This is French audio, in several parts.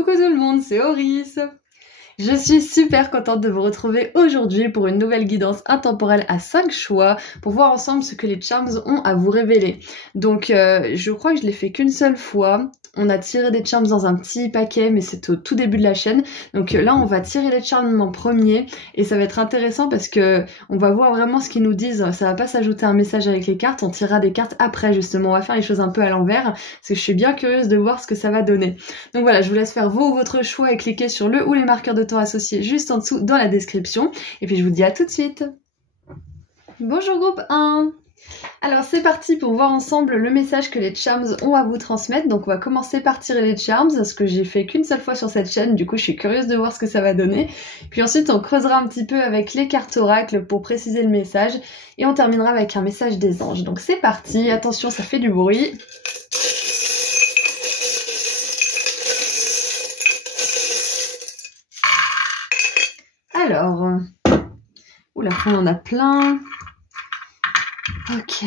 Coucou tout le monde, c'est Oris. Je suis super contente de vous retrouver aujourd'hui pour une nouvelle guidance intemporelle à 5 choix pour voir ensemble ce que les charms ont à vous révéler. Donc je crois que je l'ai fait qu'une seule fois. On a tiré des charms dans un petit paquet, mais c'est au tout début de la chaîne. Donc là, on va tirer les charms en premier et ça va être intéressant parce que on va voir vraiment ce qu'ils nous disent. Ça va pas s'ajouter un message avec les cartes, on tirera des cartes après justement. On va faire les choses un peu à l'envers parce que je suis bien curieuse de voir ce que ça va donner. Donc voilà, je vous laisse faire votre choix et cliquer sur le ou les marqueurs de temps associés juste en dessous dans la description. Et puis je vous dis à tout de suite. Bonjour groupe 1. Alors c'est parti pour voir ensemble le message que les charms ont à vous transmettre. Donc on va commencer par tirer les charms, ce que j'ai fait qu'une seule fois sur cette chaîne, du coup je suis curieuse de voir ce que ça va donner. Puis ensuite on creusera un petit peu avec les cartes oracles pour préciser le message et on terminera avec un message des anges. Donc c'est parti, attention ça fait du bruit. Alors, oula, on en a plein. Ok.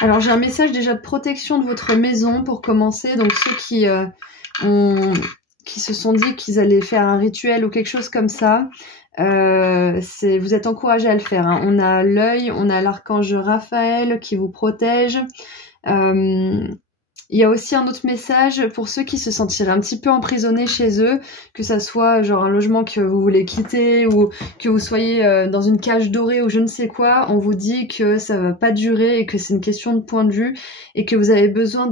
Alors j'ai un message déjà de protection de votre maison pour commencer. Donc ceux qui se sont dit qu'ils allaient faire un rituel ou quelque chose comme ça, vous êtes encouragés à le faire. Hein. On a l'œil, on a l'archange Raphaël qui vous protège. Il y a aussi un autre message pour ceux qui se sentiraient un petit peu emprisonnés chez eux, que ça soit genre un logement que vous voulez quitter ou que vous soyez dans une cage dorée ou je ne sais quoi. On vous dit que ça va pas durer et que c'est une question de point de vue et que vous avez besoin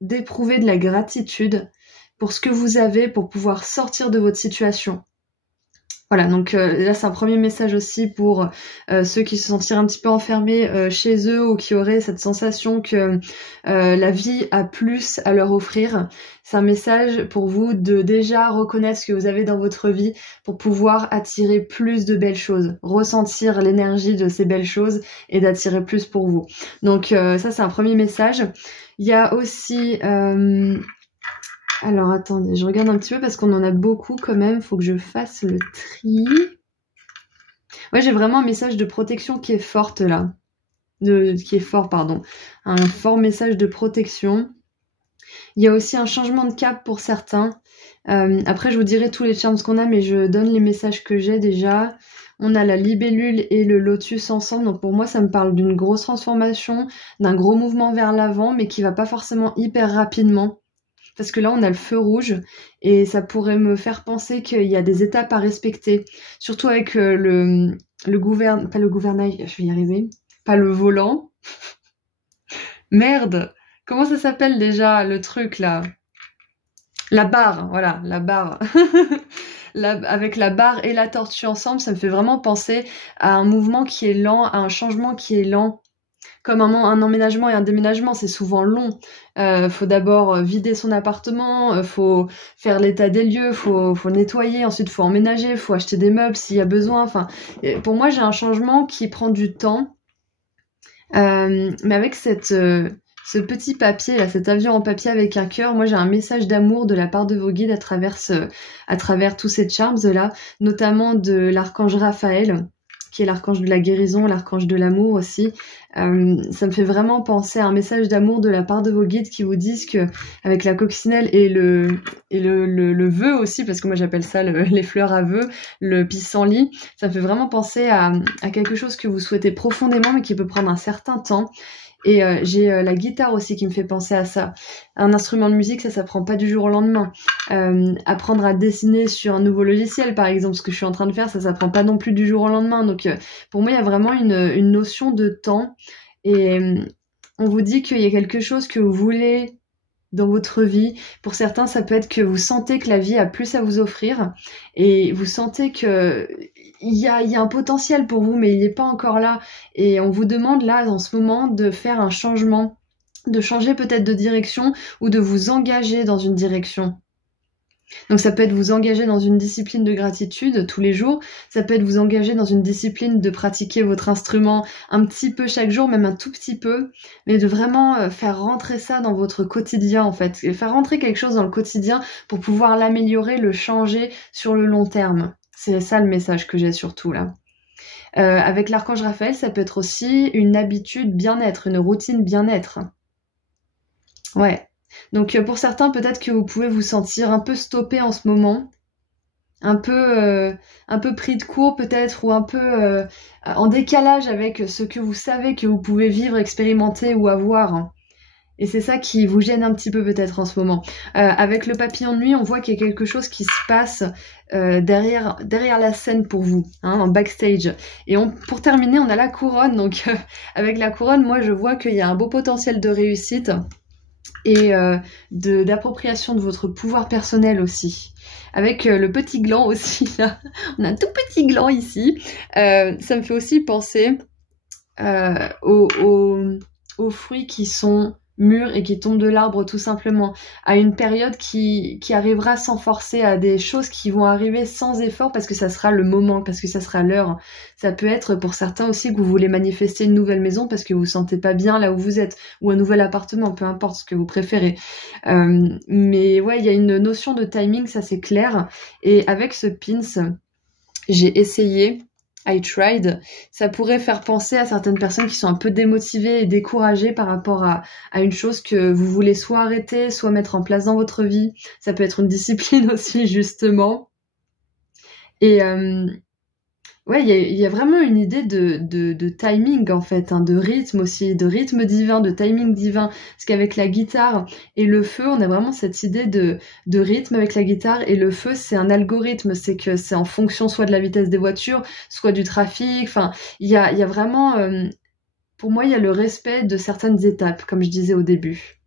d'éprouver de la gratitude pour ce que vous avez pour pouvoir sortir de votre situation. Voilà, donc là c'est un premier message aussi pour ceux qui se sentiraient un petit peu enfermés chez eux ou qui auraient cette sensation que la vie a plus à leur offrir. C'est un message pour vous de déjà reconnaître ce que vous avez dans votre vie pour pouvoir attirer plus de belles choses, ressentir l'énergie de ces belles choses et d'attirer plus pour vous. Donc ça c'est un premier message. Il y a aussi... Alors attendez, je regarde un petit peu parce qu'on en a beaucoup quand même, faut que je fasse le tri. Ouais, j'ai vraiment un message de protection qui est forte là. Qui est fort, pardon. Un fort message de protection. Il y a aussi un changement de cap pour certains. Après, je vous dirai tous les charms qu'on a, mais je donne les messages que j'ai déjà. On a la libellule et le lotus ensemble, donc pour moi ça me parle d'une grosse transformation, d'un gros mouvement vers l'avant, mais qui va pas forcément hyper rapidement. Parce que là, on a le feu rouge et ça pourrait me faire penser qu'il y a des étapes à respecter. Surtout avec pas le gouvernail, je vais y arriver. Pas le volant. Merde! Comment ça s'appelle déjà, le truc, là? La barre, voilà, la barre. Avec la barre et la tortue ensemble, ça me fait vraiment penser à un mouvement qui est lent, à un changement qui est lent. Comme un emménagement et un déménagement, c'est souvent long. Faut d'abord vider son appartement, faut faire l'état des lieux, faut nettoyer, ensuite faut emménager, faut acheter des meubles s'il y a besoin. Enfin, pour moi, j'ai un changement qui prend du temps. Mais avec ce petit papier, là, cet avion en papier avec un cœur, moi j'ai un message d'amour de la part de vos guides à travers tous ces charms là, notamment de l'archange Raphaël, qui est l'archange de la guérison, l'archange de l'amour aussi. Ça me fait vraiment penser à un message d'amour de la part de vos guides qui vous disent que avec la coccinelle et le vœu aussi, parce que moi j'appelle ça les fleurs à vœux, le pissenlit, ça me fait vraiment penser à quelque chose que vous souhaitez profondément mais qui peut prendre un certain temps. Et j'ai la guitare aussi qui me fait penser à ça. Un instrument de musique, ça prend pas du jour au lendemain. Apprendre à dessiner sur un nouveau logiciel, par exemple, ce que je suis en train de faire, ça prend pas non plus du jour au lendemain. Donc pour moi, il y a vraiment une notion de temps. Et on vous dit qu'il y a quelque chose que vous voulez dans votre vie. Pour certains, ça peut être que vous sentez que la vie a plus à vous offrir et vous sentez que il y a un potentiel pour vous, mais il n'est pas encore là. Et on vous demande là, en ce moment, de faire un changement, de changer peut-être de direction ou de vous engager dans une direction. Donc ça peut être vous engager dans une discipline de gratitude tous les jours, ça peut être vous engager dans une discipline de pratiquer votre instrument un petit peu chaque jour, même un tout petit peu, mais de vraiment faire rentrer ça dans votre quotidien en fait, et faire rentrer quelque chose dans le quotidien pour pouvoir l'améliorer, le changer sur le long terme. C'est ça le message que j'ai surtout là. Avec l'archange Raphaël, ça peut être aussi une habitude bien-être, une routine bien-être. Ouais. Donc pour certains, peut-être que vous pouvez vous sentir un peu stoppé en ce moment, un peu pris de court peut-être, ou un peu en décalage avec ce que vous savez que vous pouvez vivre, expérimenter ou avoir. Et c'est ça qui vous gêne un petit peu peut-être en ce moment. Avec le papillon de nuit, on voit qu'il y a quelque chose qui se passe derrière la scène pour vous, hein, en backstage. Et pour terminer, on a la couronne. Donc avec la couronne, moi je vois qu'il y a un beau potentiel de réussite et d'appropriation de votre pouvoir personnel aussi. Avec le petit gland aussi, là. On a un tout petit gland ici. Ça me fait aussi penser aux fruits qui sont mûrs et qui tombent de l'arbre tout simplement, à une période qui arrivera sans forcer, à des choses qui vont arriver sans effort parce que ça sera le moment, parce que ça sera l'heure. Ça peut être pour certains aussi que vous voulez manifester une nouvelle maison parce que vous vous sentez pas bien là où vous êtes, ou un nouvel appartement, peu importe ce que vous préférez. Mais ouais, il y a une notion de timing, ça c'est clair. Et avec ce pins, j'ai essayé, I tried, ça pourrait faire penser à certaines personnes qui sont un peu démotivées et découragées par rapport à une chose que vous voulez soit arrêter, soit mettre en place dans votre vie. Ça peut être une discipline aussi, justement. Et ouais, il y a vraiment une idée de timing en fait, hein, de rythme aussi, de rythme divin, de timing divin. Parce qu'avec la guitare et le feu, on a vraiment cette idée de rythme avec la guitare, et le feu, c'est un algorithme, c'est que c'est en fonction soit de la vitesse des voitures, soit du trafic. Enfin, il y a vraiment, pour moi, il y a le respect de certaines étapes, comme je disais au début.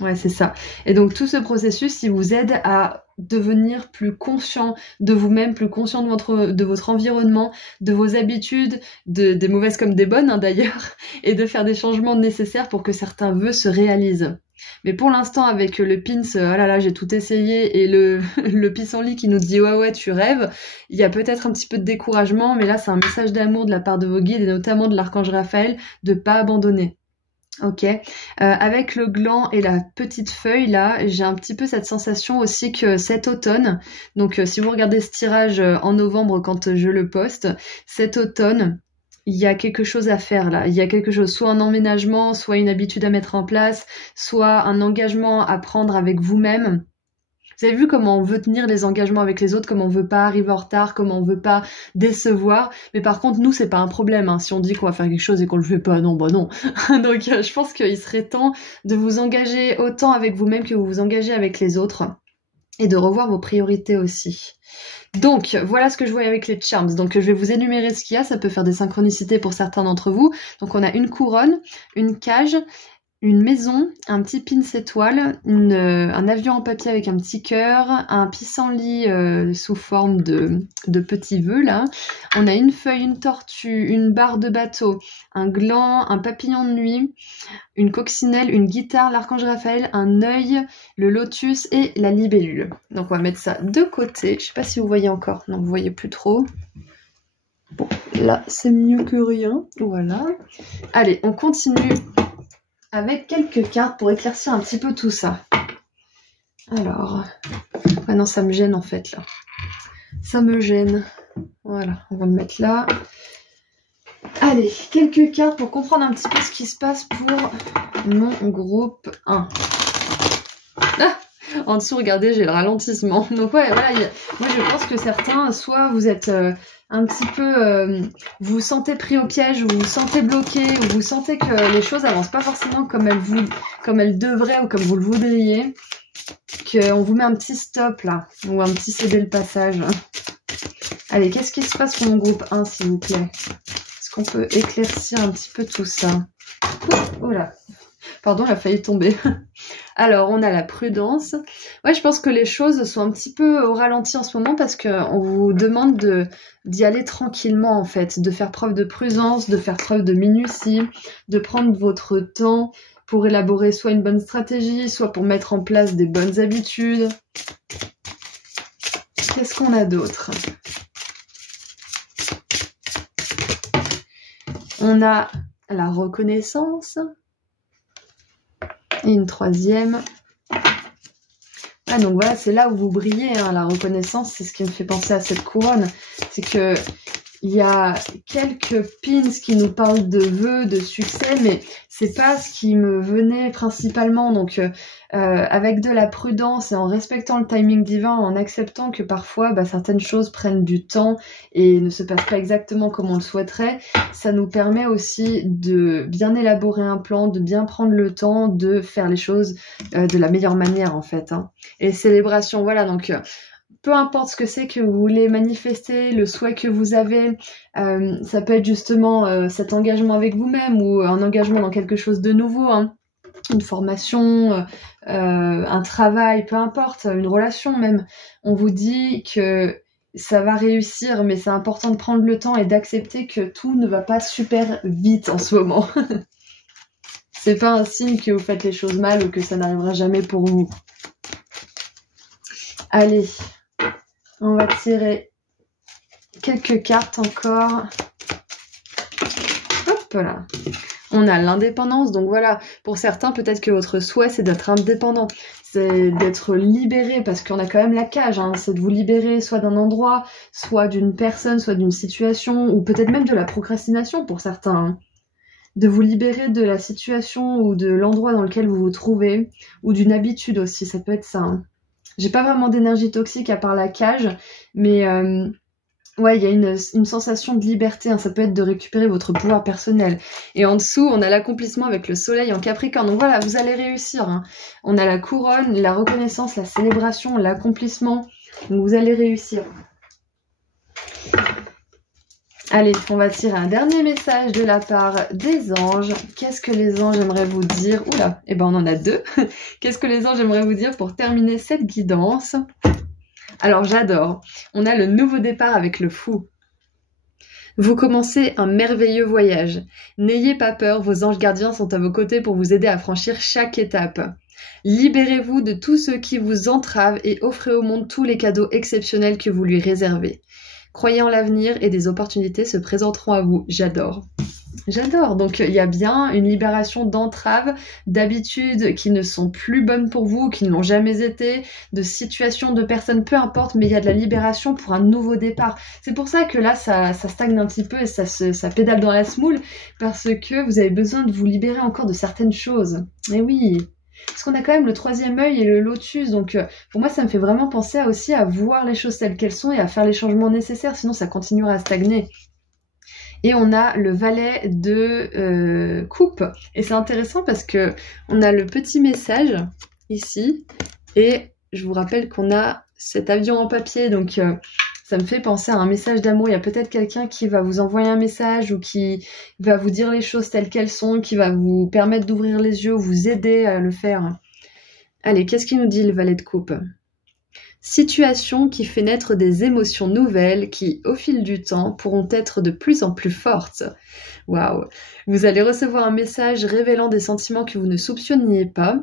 Ouais, c'est ça. Et donc tout ce processus, il vous aide à devenir plus conscient de vous-même, plus conscient de votre environnement, de vos habitudes, des mauvaises comme des bonnes, hein, d'ailleurs, et de faire des changements nécessaires pour que certains vœux se réalisent. Mais pour l'instant, avec le pins, oh là là, j'ai tout essayé, et le pissenlit qui nous dit ouais, tu rêves, il y a peut-être un petit peu de découragement, mais là, c'est un message d'amour de la part de vos guides, et notamment de l'archange Raphaël, de pas abandonner. Ok, avec le gland et la petite feuille là, j'ai un petit peu cette sensation aussi que cet automne, donc si vous regardez ce tirage en novembre quand je le poste, cet automne, il y a quelque chose à faire là, il y a quelque chose, soit un emménagement, soit une habitude à mettre en place, soit un engagement à prendre avec vous-même. Vous avez vu comment on veut tenir les engagements avec les autres, comment on veut pas arriver en retard, comment on veut pas décevoir. Mais par contre, nous, c'est pas un problème, hein. Si on dit qu'on va faire quelque chose et qu'on le fait pas, non, bah non. Donc, je pense qu'il serait temps de vous engager autant avec vous-même que vous vous engagez avec les autres, et de revoir vos priorités aussi. Donc, voilà ce que je voyais avec les charms. Donc, je vais vous énumérer ce qu'il y a. Ça peut faire des synchronicités pour certains d'entre vous. Donc, on a une couronne, une cage, une maison, un petit pins étoile, un avion en papier avec un petit cœur, un pissenlit sous forme de petits vœux là. On a une feuille, une tortue, une barre de bateau, un gland, un papillon de nuit, une coccinelle, une guitare, l'archange Raphaël, un œil, le lotus et la libellule. Donc on va mettre ça de côté. Je sais pas si vous voyez encore. Non, vous voyez plus trop. Bon, là c'est mieux que rien. Voilà. Allez, on continue avec quelques cartes pour éclaircir un petit peu tout ça. Alors, ah non, ça me gêne en fait là. Ça me gêne. Voilà, on va le mettre là. Allez, quelques cartes pour comprendre un petit peu ce qui se passe pour mon groupe 1. Ah, en dessous, regardez, j'ai le ralentissement. Donc ouais, voilà, moi je pense que certains, soit vous êtes un petit peu, vous vous sentez pris au piège, vous vous sentez bloqué, ou vous sentez que les choses avancent pas forcément comme elles devraient ou comme vous le voudriez, qu'on vous met un petit stop là, ou un petit céder le passage. Allez, qu'est-ce qui se passe pour mon groupe 1 s'il vous plaît? Est-ce qu'on peut éclaircir un petit peu tout ça? Oh là, pardon, il a failli tomber. Alors, on a la prudence. Ouais, je pense que les choses sont un petit peu au ralenti en ce moment parce qu'on vous demande d'y aller tranquillement en fait, de faire preuve de prudence, de faire preuve de minutie, de prendre votre temps pour élaborer soit une bonne stratégie, soit pour mettre en place des bonnes habitudes. Qu'est-ce qu'on a d'autre? On a la reconnaissance. Et une troisième. Ah, donc voilà, c'est là où vous brillez, hein, la reconnaissance, c'est ce qui me fait penser à cette couronne. C'est que il y a quelques pins qui nous parlent de vœux, de succès, mais c'est pas ce qui me venait principalement. Donc, avec de la prudence et en respectant le timing divin, en acceptant que parfois certaines choses prennent du temps et ne se passent pas exactement comme on le souhaiterait, ça nous permet aussi de bien élaborer un plan, de bien prendre le temps de faire les choses de la meilleure manière en fait. Hein. Et célébration, voilà, donc peu importe ce que c'est que vous voulez manifester, le souhait que vous avez, ça peut être justement cet engagement avec vous-même ou un engagement dans quelque chose de nouveau, hein. Une formation, un travail, peu importe, une relation même. On vous dit que ça va réussir, mais c'est important de prendre le temps et d'accepter que tout ne va pas super vite en ce moment. C'est pas un signe que vous faites les choses mal ou que ça n'arrivera jamais pour vous. Allez, on va tirer quelques cartes encore. Hop là. On a l'indépendance, donc voilà, pour certains, peut-être que votre souhait, c'est d'être indépendant, c'est d'être libéré, parce qu'on a quand même la cage, hein, c'est de vous libérer soit d'un endroit, soit d'une personne, soit d'une situation, ou peut-être même de la procrastination pour certains, hein. De vous libérer de la situation ou de l'endroit dans lequel vous vous trouvez, ou d'une habitude aussi, ça peut être ça. Hein. J'ai pas vraiment d'énergie toxique à part la cage, mais... ouais, il y a une sensation de liberté, hein. Ça peut être de récupérer votre pouvoir personnel. Et en dessous, on a l'accomplissement avec le soleil en Capricorne. Donc voilà, vous allez réussir. Hein. On a la couronne, la reconnaissance, la célébration, l'accomplissement. Donc vous allez réussir. Allez, on va tirer un dernier message de la part des anges. Qu'est-ce que les anges aimeraient vous dire? Oula, eh ben on en a deux. Qu'est-ce que les anges aimeraient vous dire pour terminer cette guidance? Alors j'adore, on a le nouveau départ avec le fou. Vous commencez un merveilleux voyage. N'ayez pas peur, vos anges gardiens sont à vos côtés pour vous aider à franchir chaque étape. Libérez-vous de tout ce qui vous entrave et offrez au monde tous les cadeaux exceptionnels que vous lui réservez. Croyez en l'avenir et des opportunités se présenteront à vous. J'adore. J'adore. Donc, il y a bien une libération d'entraves, d'habitudes qui ne sont plus bonnes pour vous, qui ne l'ont jamais été, de situations, de personnes, peu importe, mais il y a de la libération pour un nouveau départ. C'est pour ça que là, ça stagne un petit peu et ça pédale dans la semoule, parce que vous avez besoin de vous libérer encore de certaines choses. Et oui, parce qu'on a quand même le troisième œil et le lotus, donc pour moi, ça me fait vraiment penser aussi à voir les choses telles qu'elles sont et à faire les changements nécessaires, sinon ça continuera à stagner. Et on a le valet de coupe. Et c'est intéressant parce que on a le petit message ici. Et je vous rappelle qu'on a cet avion en papier. Donc ça me fait penser à un message d'amour. Il y a peut-être quelqu'un qui va vous envoyer un message ou qui va vous dire les choses telles qu'elles sont, qui va vous permettre d'ouvrir les yeux, vous aider à le faire. Allez, qu'est-ce qu'il nous dit le valet de coupe ? Situation qui fait naître des émotions nouvelles qui, au fil du temps, pourront être de plus en plus fortes. Waouh! Vous allez recevoir un message révélant des sentiments que vous ne soupçonniez pas.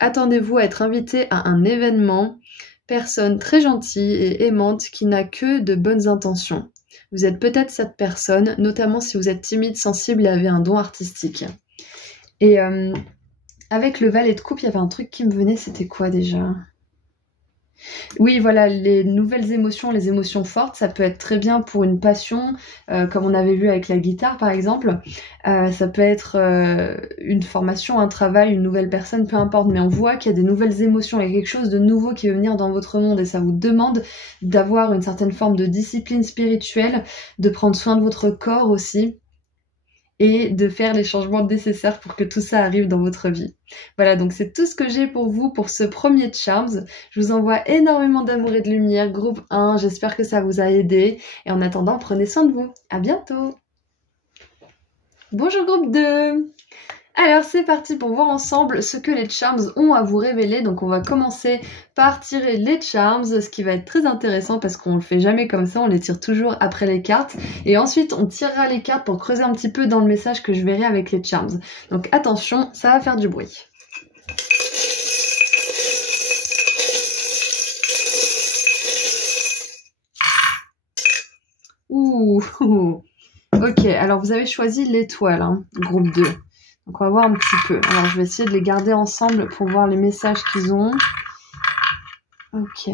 Attendez-vous à être invité à un événement. Personne très gentille et aimante qui n'a que de bonnes intentions. Vous êtes peut-être cette personne, notamment si vous êtes timide, sensible et avez un don artistique. Et avec le valet de coupe, il y avait un truc qui me venait, c'était quoi déjà ? Oui, voilà, les nouvelles émotions, les émotions fortes, ça peut être très bien pour une passion, comme on avait vu avec la guitare par exemple. Ça peut être une formation, un travail, une nouvelle personne, peu importe. Mais on voit qu'il y a des nouvelles émotions, il y a quelque chose de nouveau qui veut venir dans votre monde et ça vous demande d'avoir une certaine forme de discipline spirituelle, de prendre soin de votre corps aussi. Et de faire les changements nécessaires pour que tout ça arrive dans votre vie. Voilà, donc c'est tout ce que j'ai pour vous pour ce premier Charms. Je vous envoie énormément d'amour et de lumière, groupe 1, j'espère que ça vous a aidé. Et en attendant, prenez soin de vous. À bientôt. Bonjour groupe 2. Alors c'est parti pour voir ensemble ce que les Charms ont à vous révéler. Donc on va commencer par tirer les Charms, ce qui va être très intéressant parce qu'on le fait jamais comme ça, on les tire toujours après les cartes. Et ensuite on tirera les cartes pour creuser un petit peu dans le message que je verrai avec les Charms. Donc attention, ça va faire du bruit. Ouh. Ok, alors vous avez choisi l'étoile, hein, groupe 2. Donc on va voir un petit peu. Alors je vais essayer de les garder ensemble pour voir les messages qu'ils ont. Ok.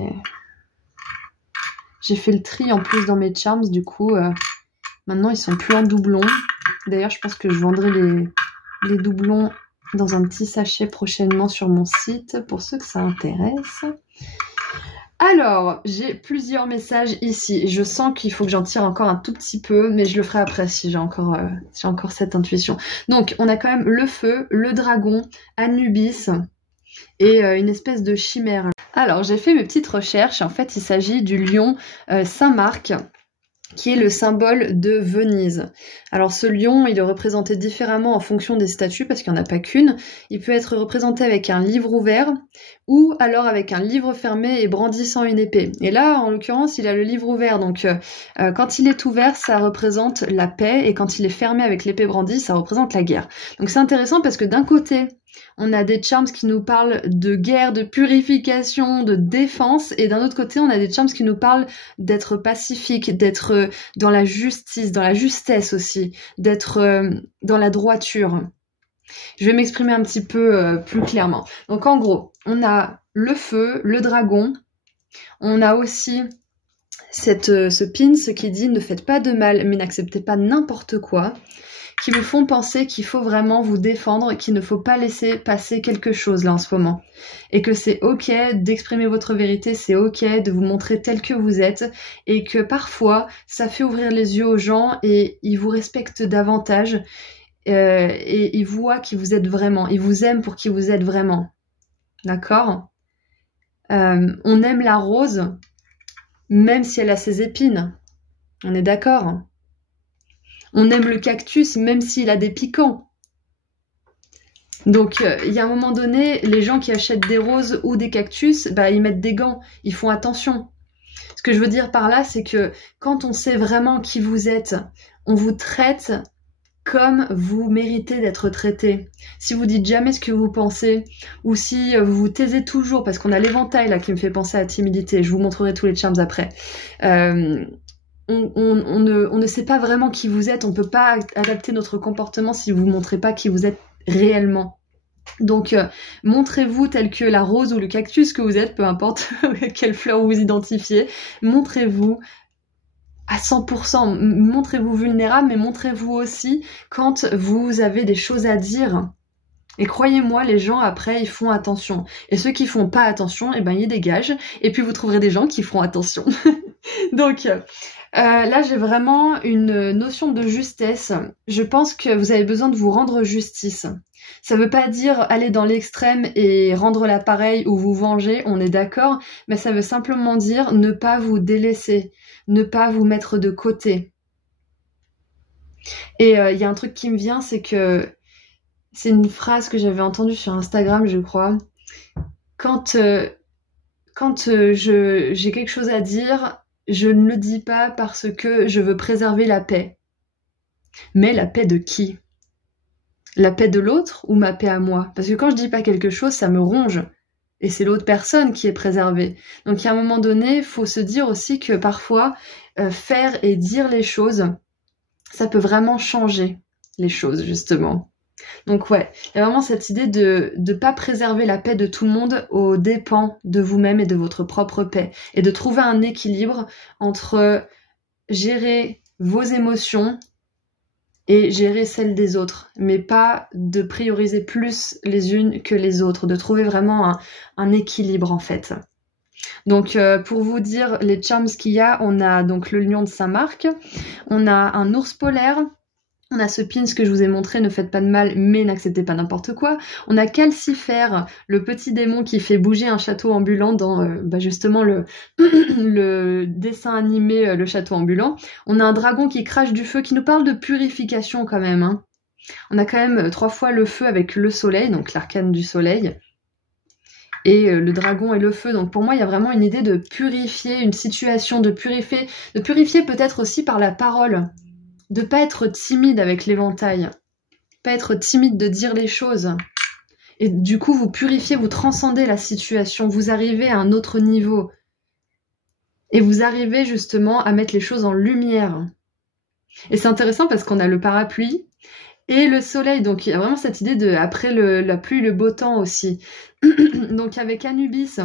J'ai fait le tri en plus dans mes Charms, du coup Maintenant, ils sont plus en doublon. D'ailleurs, je pense que je vendrai les doublons dans un petit sachet prochainement sur mon site pour ceux que ça intéresse. Alors, j'ai plusieurs messages ici. Je sens qu'il faut que j'en tire encore un tout petit peu, mais je le ferai après si j'ai encore cette intuition. Donc, on a quand même le feu, le dragon, Anubis et une espèce de chimère. Alors, j'ai fait mes petites recherches. En fait, il s'agit du lion Saint-Marc, qui est le symbole de Venise. Alors ce lion, il est représenté différemment en fonction des statues, parce qu'il n'y en a pas qu'une. Il peut être représenté avec un livre ouvert, ou alors avec un livre fermé et brandissant une épée. Et là, en l'occurrence, il a le livre ouvert, donc quand il est ouvert, ça représente la paix, et quand il est fermé avec l'épée brandie, ça représente la guerre. Donc c'est intéressant parce que d'un côté, on a des charms qui nous parlent de guerre, de purification, de défense, et d'un autre côté, on a des charms qui nous parlent d'être pacifique, d'être dans la justice, dans la justesse aussi, d'être dans la droiture. Je vais m'exprimer un petit peu plus clairement. Donc en gros, on a le feu, le dragon, on a aussi ce pins qui dit « Ne faites pas de mal, mais n'acceptez pas n'importe quoi », qui vous font penser qu'il faut vraiment vous défendre, qu'il ne faut pas laisser passer quelque chose là en ce moment. Et que c'est ok d'exprimer votre vérité, c'est ok de vous montrer tel que vous êtes, et que parfois ça fait ouvrir les yeux aux gens et ils vous respectent davantage, et ils voient qui vous êtes vraiment, ils vous aiment pour qui vous êtes vraiment. D'accord ? On aime la rose, même si elle a ses épines. On est d'accord ? On aime le cactus, même s'il a des piquants. Donc, il y a un moment donné, les gens qui achètent des roses ou des cactus, bah, ils mettent des gants, ils font attention. Ce que je veux dire par là, c'est que quand on sait vraiment qui vous êtes, on vous traite comme vous méritez d'être traité. Si vous dites jamais ce que vous pensez, ou si vous vous taisez toujours, parce qu'on a l'éventail là qui me fait penser à la timidité, je vous montrerai tous les charms après. On ne sait pas vraiment qui vous êtes, on ne peut pas adapter notre comportement si vous ne montrez pas qui vous êtes réellement. Donc, montrez-vous tel que la rose ou le cactus que vous êtes, peu importe quelle fleur vous vous identifiez, montrez-vous à 100%, montrez-vous vulnérable, mais montrez-vous aussi quand vous avez des choses à dire. Et croyez-moi, les gens, après, ils font attention. Et ceux qui font pas attention, eh ben, ils dégagent. Et puis, vous trouverez des gens qui feront attention. Donc... là, j'ai vraiment une notion de justesse. Je pense que vous avez besoin de vous rendre justice. Ça veut pas dire aller dans l'extrême et rendre l'appareil ou vous venger, on est d'accord, mais ça veut simplement dire ne pas vous délaisser, ne pas vous mettre de côté. Et il y a un truc qui me vient, c'est que c'est une phrase que j'avais entendue sur Instagram, je crois. Quand j'ai quelque chose à dire, je ne le dis pas parce que je veux préserver la paix. Mais la paix de qui ? La paix de l'autre ou ma paix à moi ? Parce que quand je dis pas quelque chose, ça me ronge. Et c'est l'autre personne qui est préservée. Donc à un moment donné, il faut se dire aussi que parfois, faire et dire les choses, ça peut vraiment changer les choses, justement. Donc ouais, il y a vraiment cette idée de ne pas préserver la paix de tout le monde aux dépens de vous-même et de votre propre paix. Et de trouver un équilibre entre gérer vos émotions et gérer celles des autres. Mais pas de prioriser plus les unes que les autres. De trouver vraiment un équilibre en fait. Donc pour vous dire les charms qu'il y a, on a donc le lion de Saint-Marc, on a un ours polaire, on a ce pins que je vous ai montré, ne faites pas de mal, mais n'acceptez pas n'importe quoi. On a Calcifère, le petit démon qui fait bouger un château ambulant dans justement le dessin animé Le Château Ambulant. On a un dragon qui crache du feu, qui nous parle de purification quand même. Hein. On a quand même 3 fois le feu avec le soleil, donc l'arcane du soleil. Et le dragon et le feu. Donc pour moi, il y a vraiment une idée de purifier une situation, de purifier peut-être aussi par la parole. De pas être timide avec l'éventail, pas être timide de dire les choses. Et du coup, vous purifiez, vous transcendez la situation, vous arrivez à un autre niveau. Et vous arrivez justement à mettre les choses en lumière. Et c'est intéressant parce qu'on a le parapluie et le soleil. Donc il y a vraiment cette idée de, après la pluie, le beau temps aussi. Donc avec Anubis,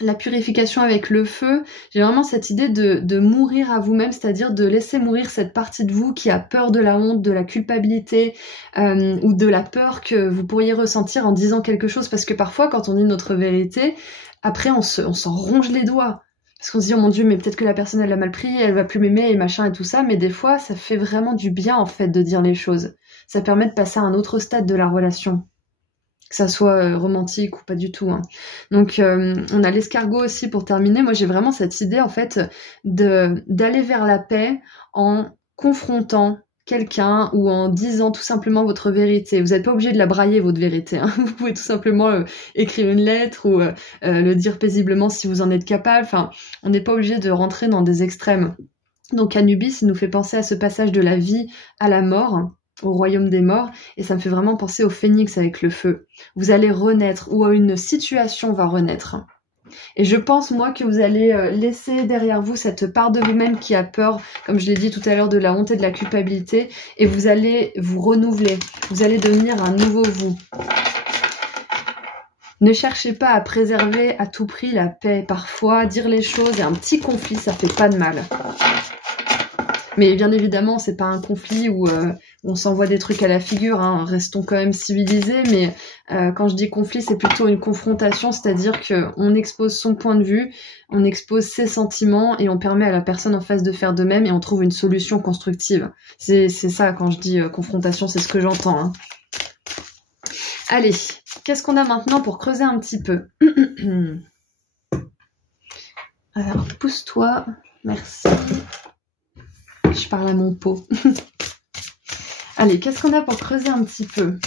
la purification avec le feu, j'ai vraiment cette idée de mourir à vous-même, c'est-à-dire de laisser mourir cette partie de vous qui a peur de la honte, de la culpabilité ou de la peur que vous pourriez ressentir en disant quelque chose, parce que parfois quand on dit notre vérité, après on s'en ronge les doigts. Parce qu'on se dit, oh mon Dieu, mais peut-être que la personne, elle a mal pris, elle va plus m'aimer et machin et tout ça. Mais des fois, ça fait vraiment du bien, en fait, de dire les choses. Ça permet de passer à un autre stade de la relation. Que ça soit romantique ou pas du tout. Hein. Donc, on a l'escargot aussi pour terminer. Moi, j'ai vraiment cette idée, en fait, d'aller vers la paix en confrontant quelqu'un ou en disant tout simplement votre vérité. Vous n'êtes pas obligé de la brailler, votre vérité. Hein. Vous pouvez tout simplement écrire une lettre ou le dire paisiblement si vous en êtes capable. Enfin, on n'est pas obligé de rentrer dans des extrêmes. Donc Anubis, il nous fait penser à ce passage de la vie à la mort, au royaume des morts, et ça me fait vraiment penser au phénix avec le feu. Vous allez renaître, ou une situation va renaître. Et je pense, moi, que vous allez laisser derrière vous cette part de vous-même qui a peur, comme je l'ai dit tout à l'heure, de la honte et de la culpabilité, et vous allez vous renouveler. Vous allez devenir un nouveau vous. Ne cherchez pas à préserver à tout prix la paix. Parfois, dire les choses et un petit conflit, ça fait pas de mal. Mais bien évidemment, c'est pas un conflit où on s'envoie des trucs à la figure, hein. Restons quand même civilisés, mais quand je dis conflit, c'est plutôt une confrontation, c'est-à-dire qu'on expose son point de vue, on expose ses sentiments et on permet à la personne en face de faire de même et on trouve une solution constructive. C'est ça quand je dis confrontation, c'est ce que j'entends. Hein. Allez, qu'est-ce qu'on a maintenant pour creuser un petit peu? Alors, pousse-toi, merci. Je parle à mon pot. Allez, qu'est-ce qu'on a pour creuser un petit peu?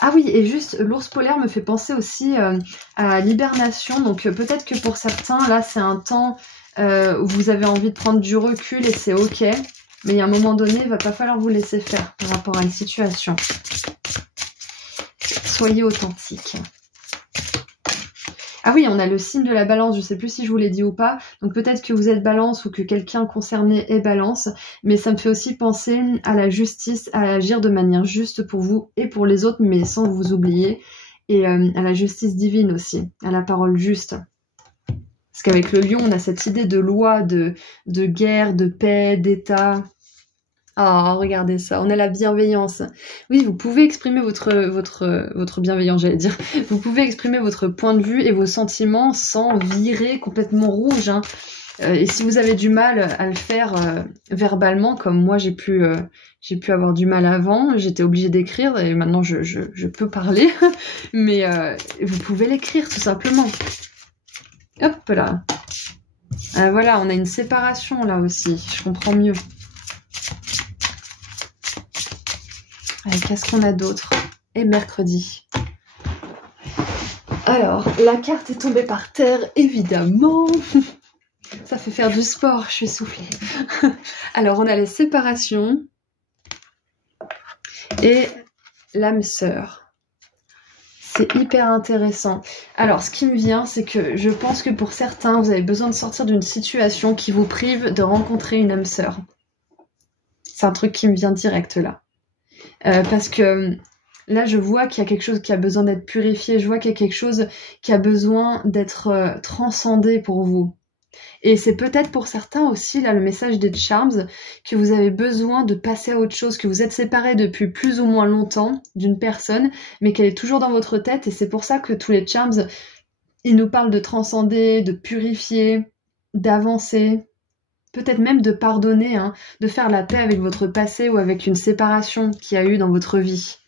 Ah oui, et juste, l'ours polaire me fait penser aussi à l'hibernation. Donc peut-être que pour certains, là, c'est un temps où vous avez envie de prendre du recul et c'est ok. Mais à un moment donné, il va pas falloir vous laisser faire par rapport à une situation. Soyez authentique. Ah oui, on a le signe de la balance, je sais plus si je vous l'ai dit ou pas, donc peut-être que vous êtes balance ou que quelqu'un concerné est balance, mais ça me fait aussi penser à la justice, à agir de manière juste pour vous et pour les autres, mais sans vous oublier, et à la justice divine aussi, à la parole juste. Parce qu'avec le lion, on a cette idée de loi, de guerre, de paix, d'état. Ah, regardez ça, on a la bienveillance. Oui, vous pouvez exprimer votre bienveillance, j'allais dire. Vous pouvez exprimer votre point de vue et vos sentiments sans virer complètement rouge. Hein. Et si vous avez du mal à le faire verbalement, comme moi j'ai pu avoir du mal avant, j'étais obligée d'écrire et maintenant je peux parler, mais vous pouvez l'écrire tout simplement. Hop là. Voilà, on a une séparation là aussi, je comprends mieux. Allez, qu'est-ce qu'on a d'autre? Et mercredi. Alors, la carte est tombée par terre, évidemment. Ça fait faire du sport, je suis essoufflée. Alors, on a les séparations et l'âme sœur. C'est hyper intéressant. Alors, ce qui me vient, c'est que je pense que pour certains, vous avez besoin de sortir d'une situation qui vous prive de rencontrer une âme sœur. C'est un truc qui me vient direct là. Parce que là, je vois qu'il y a quelque chose qui a besoin d'être purifié, je vois qu'il y a quelque chose qui a besoin d'être transcendé pour vous. Et c'est peut-être pour certains aussi, là, le message des charms, que vous avez besoin de passer à autre chose, que vous êtes séparés depuis plus ou moins longtemps d'une personne, mais qu'elle est toujours dans votre tête, et c'est pour ça que tous les charms, ils nous parlent de transcender, de purifier, d'avancer, peut-être même de pardonner, hein, de faire la paix avec votre passé ou avec une séparation qu'il y a eu dans votre vie.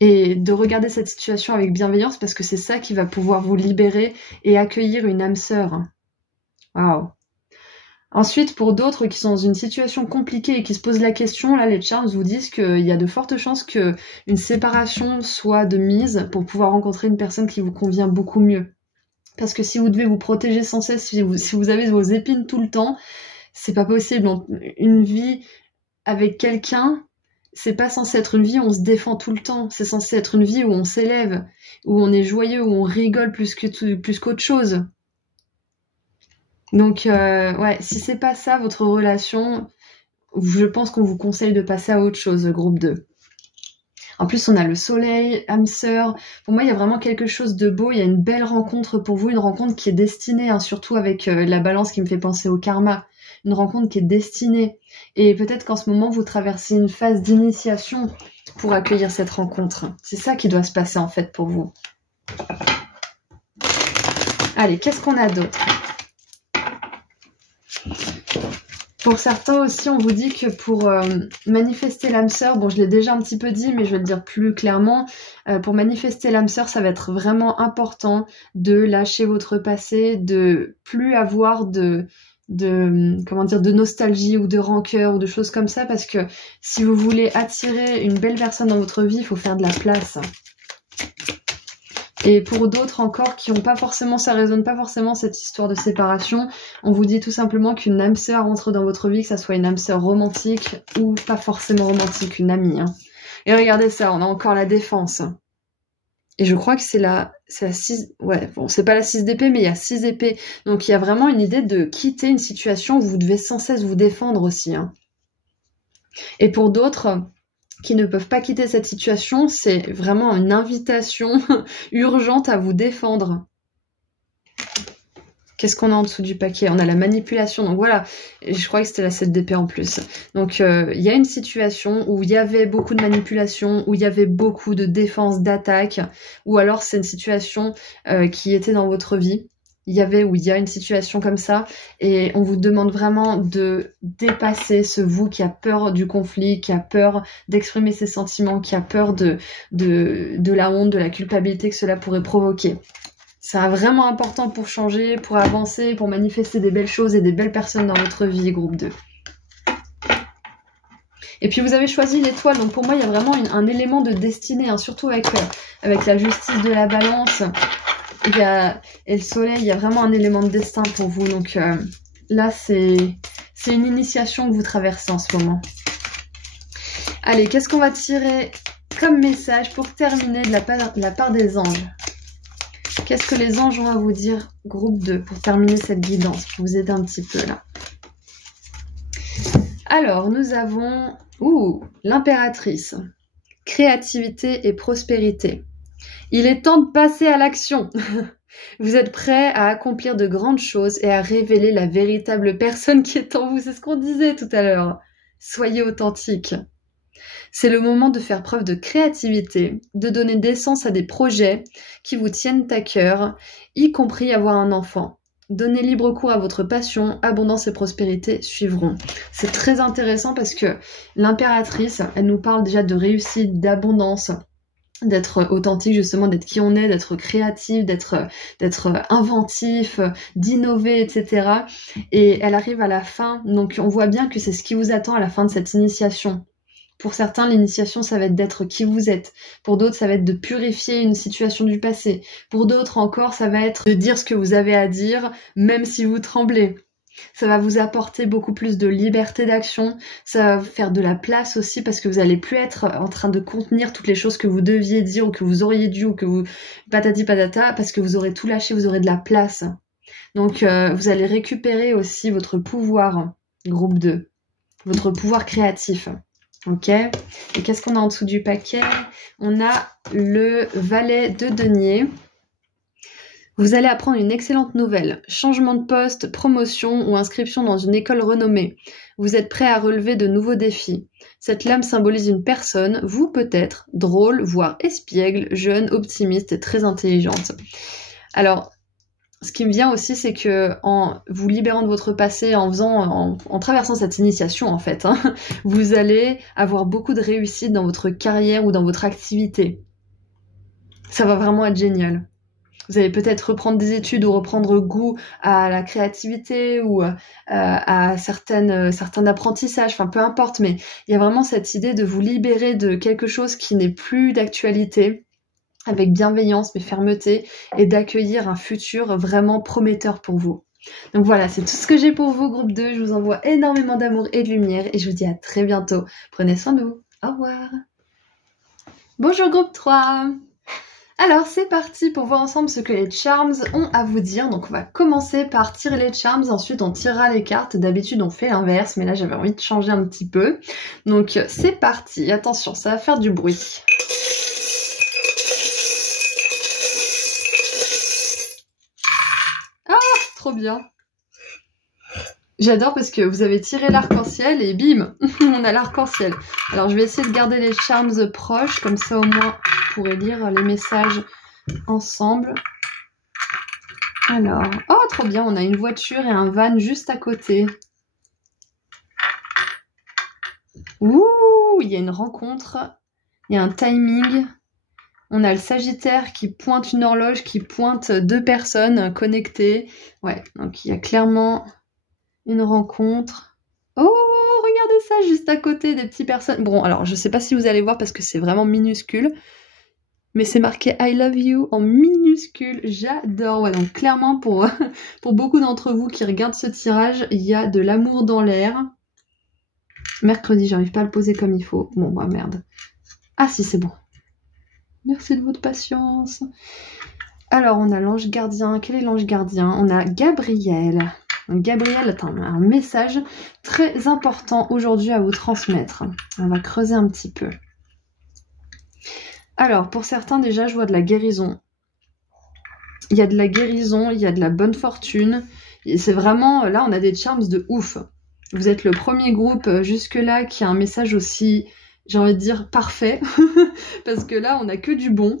Et de regarder cette situation avec bienveillance parce que c'est ça qui va pouvoir vous libérer et accueillir une âme sœur. Waouh. Ensuite, pour d'autres qui sont dans une situation compliquée et qui se posent la question, là, les charms vous disent qu'il y a de fortes chances qu'une séparation soit de mise pour pouvoir rencontrer une personne qui vous convient beaucoup mieux. Parce que si vous devez vous protéger sans cesse, si vous avez vos épines tout le temps, c'est pas possible. Donc, une vie avec quelqu'un, c'est pas censé être une vie où on se défend tout le temps. C'est censé être une vie où on s'élève, où on est joyeux, où on rigole plus qu'autre chose. Donc, ouais, si c'est pas ça votre relation, je pense qu'on vous conseille de passer à autre chose, groupe 2. En plus, on a le soleil, âme sœur. Pour moi, il y a vraiment quelque chose de beau. Il y a une belle rencontre pour vous, une rencontre qui est destinée, hein, surtout avec la balance qui me fait penser au karma. Une rencontre qui est destinée. Et peut-être qu'en ce moment, vous traversez une phase d'initiation pour accueillir cette rencontre. C'est ça qui doit se passer en fait pour vous. Allez, qu'est-ce qu'on a d'autre? Pour certains aussi, on vous dit que pour manifester l'âme sœur, bon je l'ai déjà un petit peu dit, mais je vais le dire plus clairement, pour manifester l'âme sœur, ça va être vraiment important de lâcher votre passé, de plus avoir comment dire, de nostalgie ou de rancœur ou de choses comme ça, parce que si vous voulez attirer une belle personne dans votre vie, il faut faire de la place. Et pour d'autres encore qui n'ont pas forcément, ça résonne pas forcément cette histoire de séparation, on vous dit tout simplement qu'une âme sœur rentre dans votre vie, que ça soit une âme sœur romantique ou pas forcément romantique, une amie. Hein. Et regardez ça, on a encore la défense. Et je crois que c'est la 6, ouais, bon, c'est pas la 6 d'épée, mais il y a 6 épées. Donc il y a vraiment une idée de quitter une situation où vous devez sans cesse vous défendre aussi. Hein. Et pour d'autres qui ne peuvent pas quitter cette situation, c'est vraiment une invitation urgente à vous défendre. Qu'est-ce qu'on a en dessous du paquet? On a la manipulation, donc voilà, je crois que c'était la 7 d'épée en plus. Donc il y a une situation où il y avait beaucoup de manipulation, où il y avait beaucoup de défense, d'attaque, ou alors c'est une situation qui était dans votre vie. Il y a une situation comme ça, et on vous demande vraiment de dépasser ce vous qui a peur du conflit, qui a peur d'exprimer ses sentiments, qui a peur de la honte, de la culpabilité que cela pourrait provoquer. C'est vraiment important pour changer, pour avancer, pour manifester des belles choses et des belles personnes dans votre vie, groupe 2. Et puis vous avez choisi l'étoile, donc pour moi il y a vraiment un élément de destinée, hein, surtout avec la justice de la balance. Et le soleil, il y a vraiment un élément de destin pour vous. Donc là, c'est une initiation que vous traversez en ce moment. Allez, qu'est-ce qu'on va tirer comme message pour terminer de la part des anges? Qu'est-ce que les anges ont à vous dire, groupe 2, pour terminer cette guidance, pour vous aider un petit peu là? Alors, nous avons l'impératrice. Créativité et prospérité. Il est temps de passer à l'action. Vous êtes prêts à accomplir de grandes choses et à révéler la véritable personne qui est en vous. C'est ce qu'on disait tout à l'heure. Soyez authentique. C'est le moment de faire preuve de créativité, de donner naissance à des projets qui vous tiennent à cœur, y compris avoir un enfant. Donnez libre cours à votre passion, abondance et prospérité suivront. C'est très intéressant parce que l'impératrice, elle nous parle déjà de réussite, d'abondance, d'être authentique justement, d'être qui on est, d'être créatif, d'être inventif, d'innover, etc. Et elle arrive à la fin, donc on voit bien que c'est ce qui vous attend à la fin de cette initiation. Pour certains, l'initiation, ça va être d'être qui vous êtes. Pour d'autres, ça va être de purifier une situation du passé. Pour d'autres encore, ça va être de dire ce que vous avez à dire, même si vous tremblez. Ça va vous apporter beaucoup plus de liberté d'action, ça va vous faire de la place aussi parce que vous allez plus être en train de contenir toutes les choses que vous deviez dire ou que vous auriez dû ou que vous patati patata parce que vous aurez tout lâché, vous aurez de la place. Donc vous allez récupérer aussi votre pouvoir, groupe 2, votre pouvoir créatif. Ok. Et qu'est-ce qu'on a en dessous du paquet? On a le valet de denier. Vous allez apprendre une excellente nouvelle. Changement de poste, promotion ou inscription dans une école renommée. Vous êtes prêt à relever de nouveaux défis. Cette lame symbolise une personne, vous peut-être, drôle, voire espiègle, jeune, optimiste et très intelligente. Alors, ce qui me vient aussi, c'est que en vous libérant de votre passé, en traversant cette initiation en fait, hein, vous allez avoir beaucoup de réussite dans votre carrière ou dans votre activité. Ça va vraiment être génial. Vous allez peut-être reprendre des études ou reprendre goût à la créativité ou à certains apprentissages, enfin peu importe, mais il y a vraiment cette idée de vous libérer de quelque chose qui n'est plus d'actualité, avec bienveillance mais fermeté, et d'accueillir un futur vraiment prometteur pour vous. Donc voilà, c'est tout ce que j'ai pour vous, groupe 2. Je vous envoie énormément d'amour et de lumière et je vous dis à très bientôt. Prenez soin de vous. Au revoir. Bonjour, groupe 3. Alors c'est parti pour voir ensemble ce que les charms ont à vous dire. Donc on va commencer par tirer les charms, ensuite on tirera les cartes. D'habitude on fait l'inverse, mais là j'avais envie de changer un petit peu. Donc c'est parti, attention, ça va faire du bruit. Ah, trop bien. J'adore parce que vous avez tiré l'arc-en-ciel et bim, on a l'arc-en-ciel. Alors je vais essayer de garder les charms proches, comme ça au moins vous pourrez lire les messages ensemble. Alors, oh trop bien, on a une voiture et un van juste à côté. Ouh, il y a une rencontre, il y a un timing. On a le Sagittaire qui pointe une horloge, qui pointe deux personnes connectées. Ouais, donc il y a clairement une rencontre. Oh, regardez ça, juste à côté des petites personnes. Bon, alors je sais pas si vous allez voir parce que c'est vraiment minuscule. Mais c'est marqué I love you en minuscule. J'adore. Ouais, donc clairement pour beaucoup d'entre vous qui regardent ce tirage, il y a de l'amour dans l'air. Mercredi, j'arrive pas à le poser comme il faut. Bon, bah merde. Ah si, c'est bon. Merci de votre patience. Alors, on a l'ange gardien. Quel est l'ange gardien? On a Gabriel. Gabriel, attends, un message très important aujourd'hui à vous transmettre. On va creuser un petit peu. Alors, pour certains, déjà, je vois de la guérison. Il y a de la guérison, il y a de la bonne fortune. C'est vraiment, là, on a des charms de ouf. Vous êtes le premier groupe jusque-là qui a un message aussi, j'ai envie de dire, parfait. Parce que là, on n'a que du bon.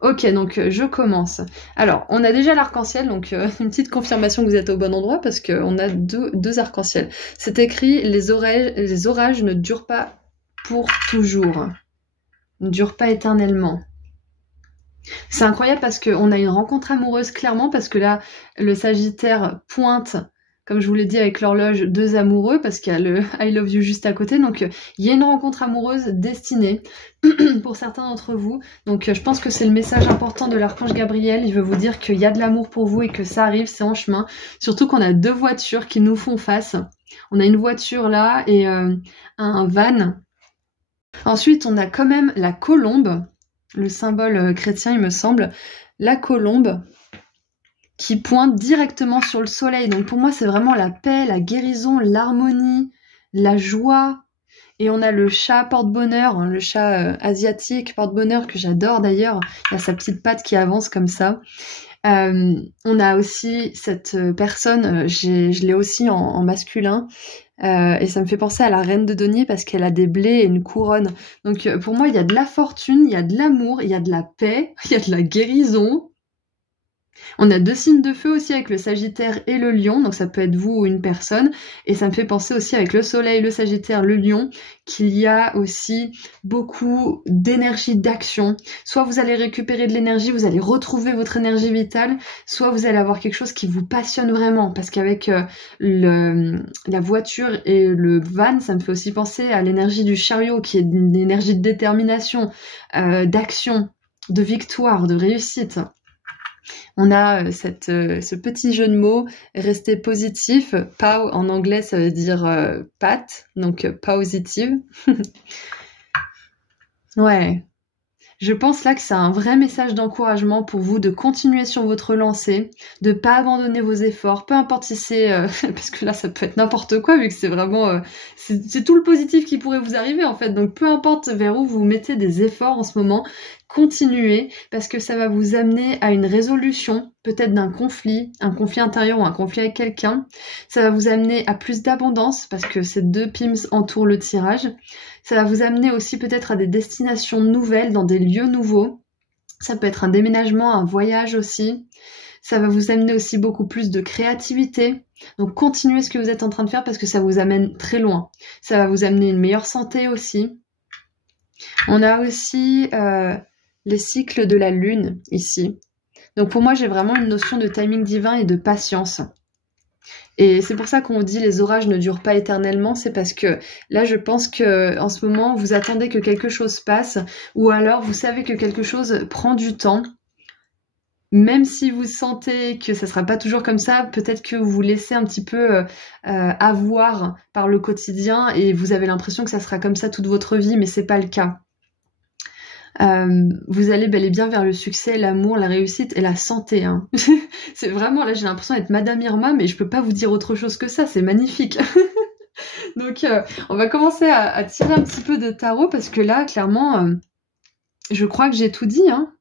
Ok, donc je commence. Alors, on a déjà l'arc-en-ciel, donc une petite confirmation que vous êtes au bon endroit parce qu'on a deux arcs-en-ciel. C'est écrit, les orages ne durent pas pour toujours, ne durent pas éternellement. C'est incroyable parce qu'on a une rencontre amoureuse clairement, parce que là, le Sagittaire pointe, comme je vous l'ai dit avec l'horloge, deux amoureux, parce qu'il y a le I love you juste à côté, donc il y a une rencontre amoureuse destinée pour certains d'entre vous. Donc je pense que c'est le message important de l'archange Gabriel, il veut vous dire qu'il y a de l'amour pour vous et que ça arrive, c'est en chemin. Surtout qu'on a deux voitures qui nous font face. On a une voiture là et un van. Ensuite, on a quand même la colombe, le symbole chrétien, il me semble, la colombe qui pointe directement sur le soleil. Donc pour moi, c'est vraiment la paix, la guérison, l'harmonie, la joie. Et on a le chat porte-bonheur, hein, le chat asiatique porte-bonheur que j'adore d'ailleurs. Il a sa petite patte qui avance comme ça. On a aussi cette personne, je l'ai aussi en masculin. Et ça me fait penser à la reine de denier parce qu'elle a des blés et une couronne. Donc pour moi, il y a de la fortune, il y a de l'amour, il y a de la paix, il y a de la guérison. On a deux signes de feu aussi avec le Sagittaire et le Lion, donc ça peut être vous ou une personne. Et ça me fait penser aussi avec le Soleil, le Sagittaire, le Lion, qu'il y a aussi beaucoup d'énergie d'action. Soit vous allez récupérer de l'énergie, vous allez retrouver votre énergie vitale, soit vous allez avoir quelque chose qui vous passionne vraiment. Parce qu'avec la voiture et le van, ça me fait aussi penser à l'énergie du chariot, qui est une énergie de détermination, d'action, de victoire, de réussite. On a ce petit jeu de mots, rester positif. Pow en anglais ça veut dire pat, donc positive. Ouais. Je pense là que c'est un vrai message d'encouragement pour vous de continuer sur votre lancée, de pas abandonner vos efforts, peu importe si c'est... parce que là, ça peut être n'importe quoi, vu que c'est vraiment... c'est tout le positif qui pourrait vous arriver, en fait. Donc, peu importe vers où vous mettez des efforts en ce moment, continuez, parce que ça va vous amener à une résolution, peut-être d'un conflit, un conflit intérieur ou un conflit avec quelqu'un. Ça va vous amener à plus d'abondance, parce que ces deux pims entourent le tirage. Ça va vous amener aussi peut-être à des destinations nouvelles, dans des lieux nouveaux. Ça peut être un déménagement, un voyage aussi. Ça va vous amener aussi beaucoup plus de créativité. Donc continuez ce que vous êtes en train de faire parce que ça vous amène très loin. Ça va vous amener une meilleure santé aussi. On a aussi les cycles de la lune ici. Donc pour moi, j'ai vraiment une notion de timing divin et de patience. Et c'est pour ça qu'on dit les orages ne durent pas éternellement, c'est parce que là je pense que en ce moment vous attendez que quelque chose passe ou alors vous savez que quelque chose prend du temps. Même si vous sentez que ça sera pas toujours comme ça, peut-être que vous vous laissez un petit peu avoir par le quotidien et vous avez l'impression que ça sera comme ça toute votre vie, mais c'est pas le cas. Vous allez bel et bien vers le succès, l'amour, la réussite et la santé. Hein. C'est vraiment, là j'ai l'impression d'être Madame Irma, mais je peux pas vous dire autre chose que ça, c'est magnifique. Donc on va commencer à tirer un petit peu de tarot, parce que là, clairement, je crois que j'ai tout dit. Hein.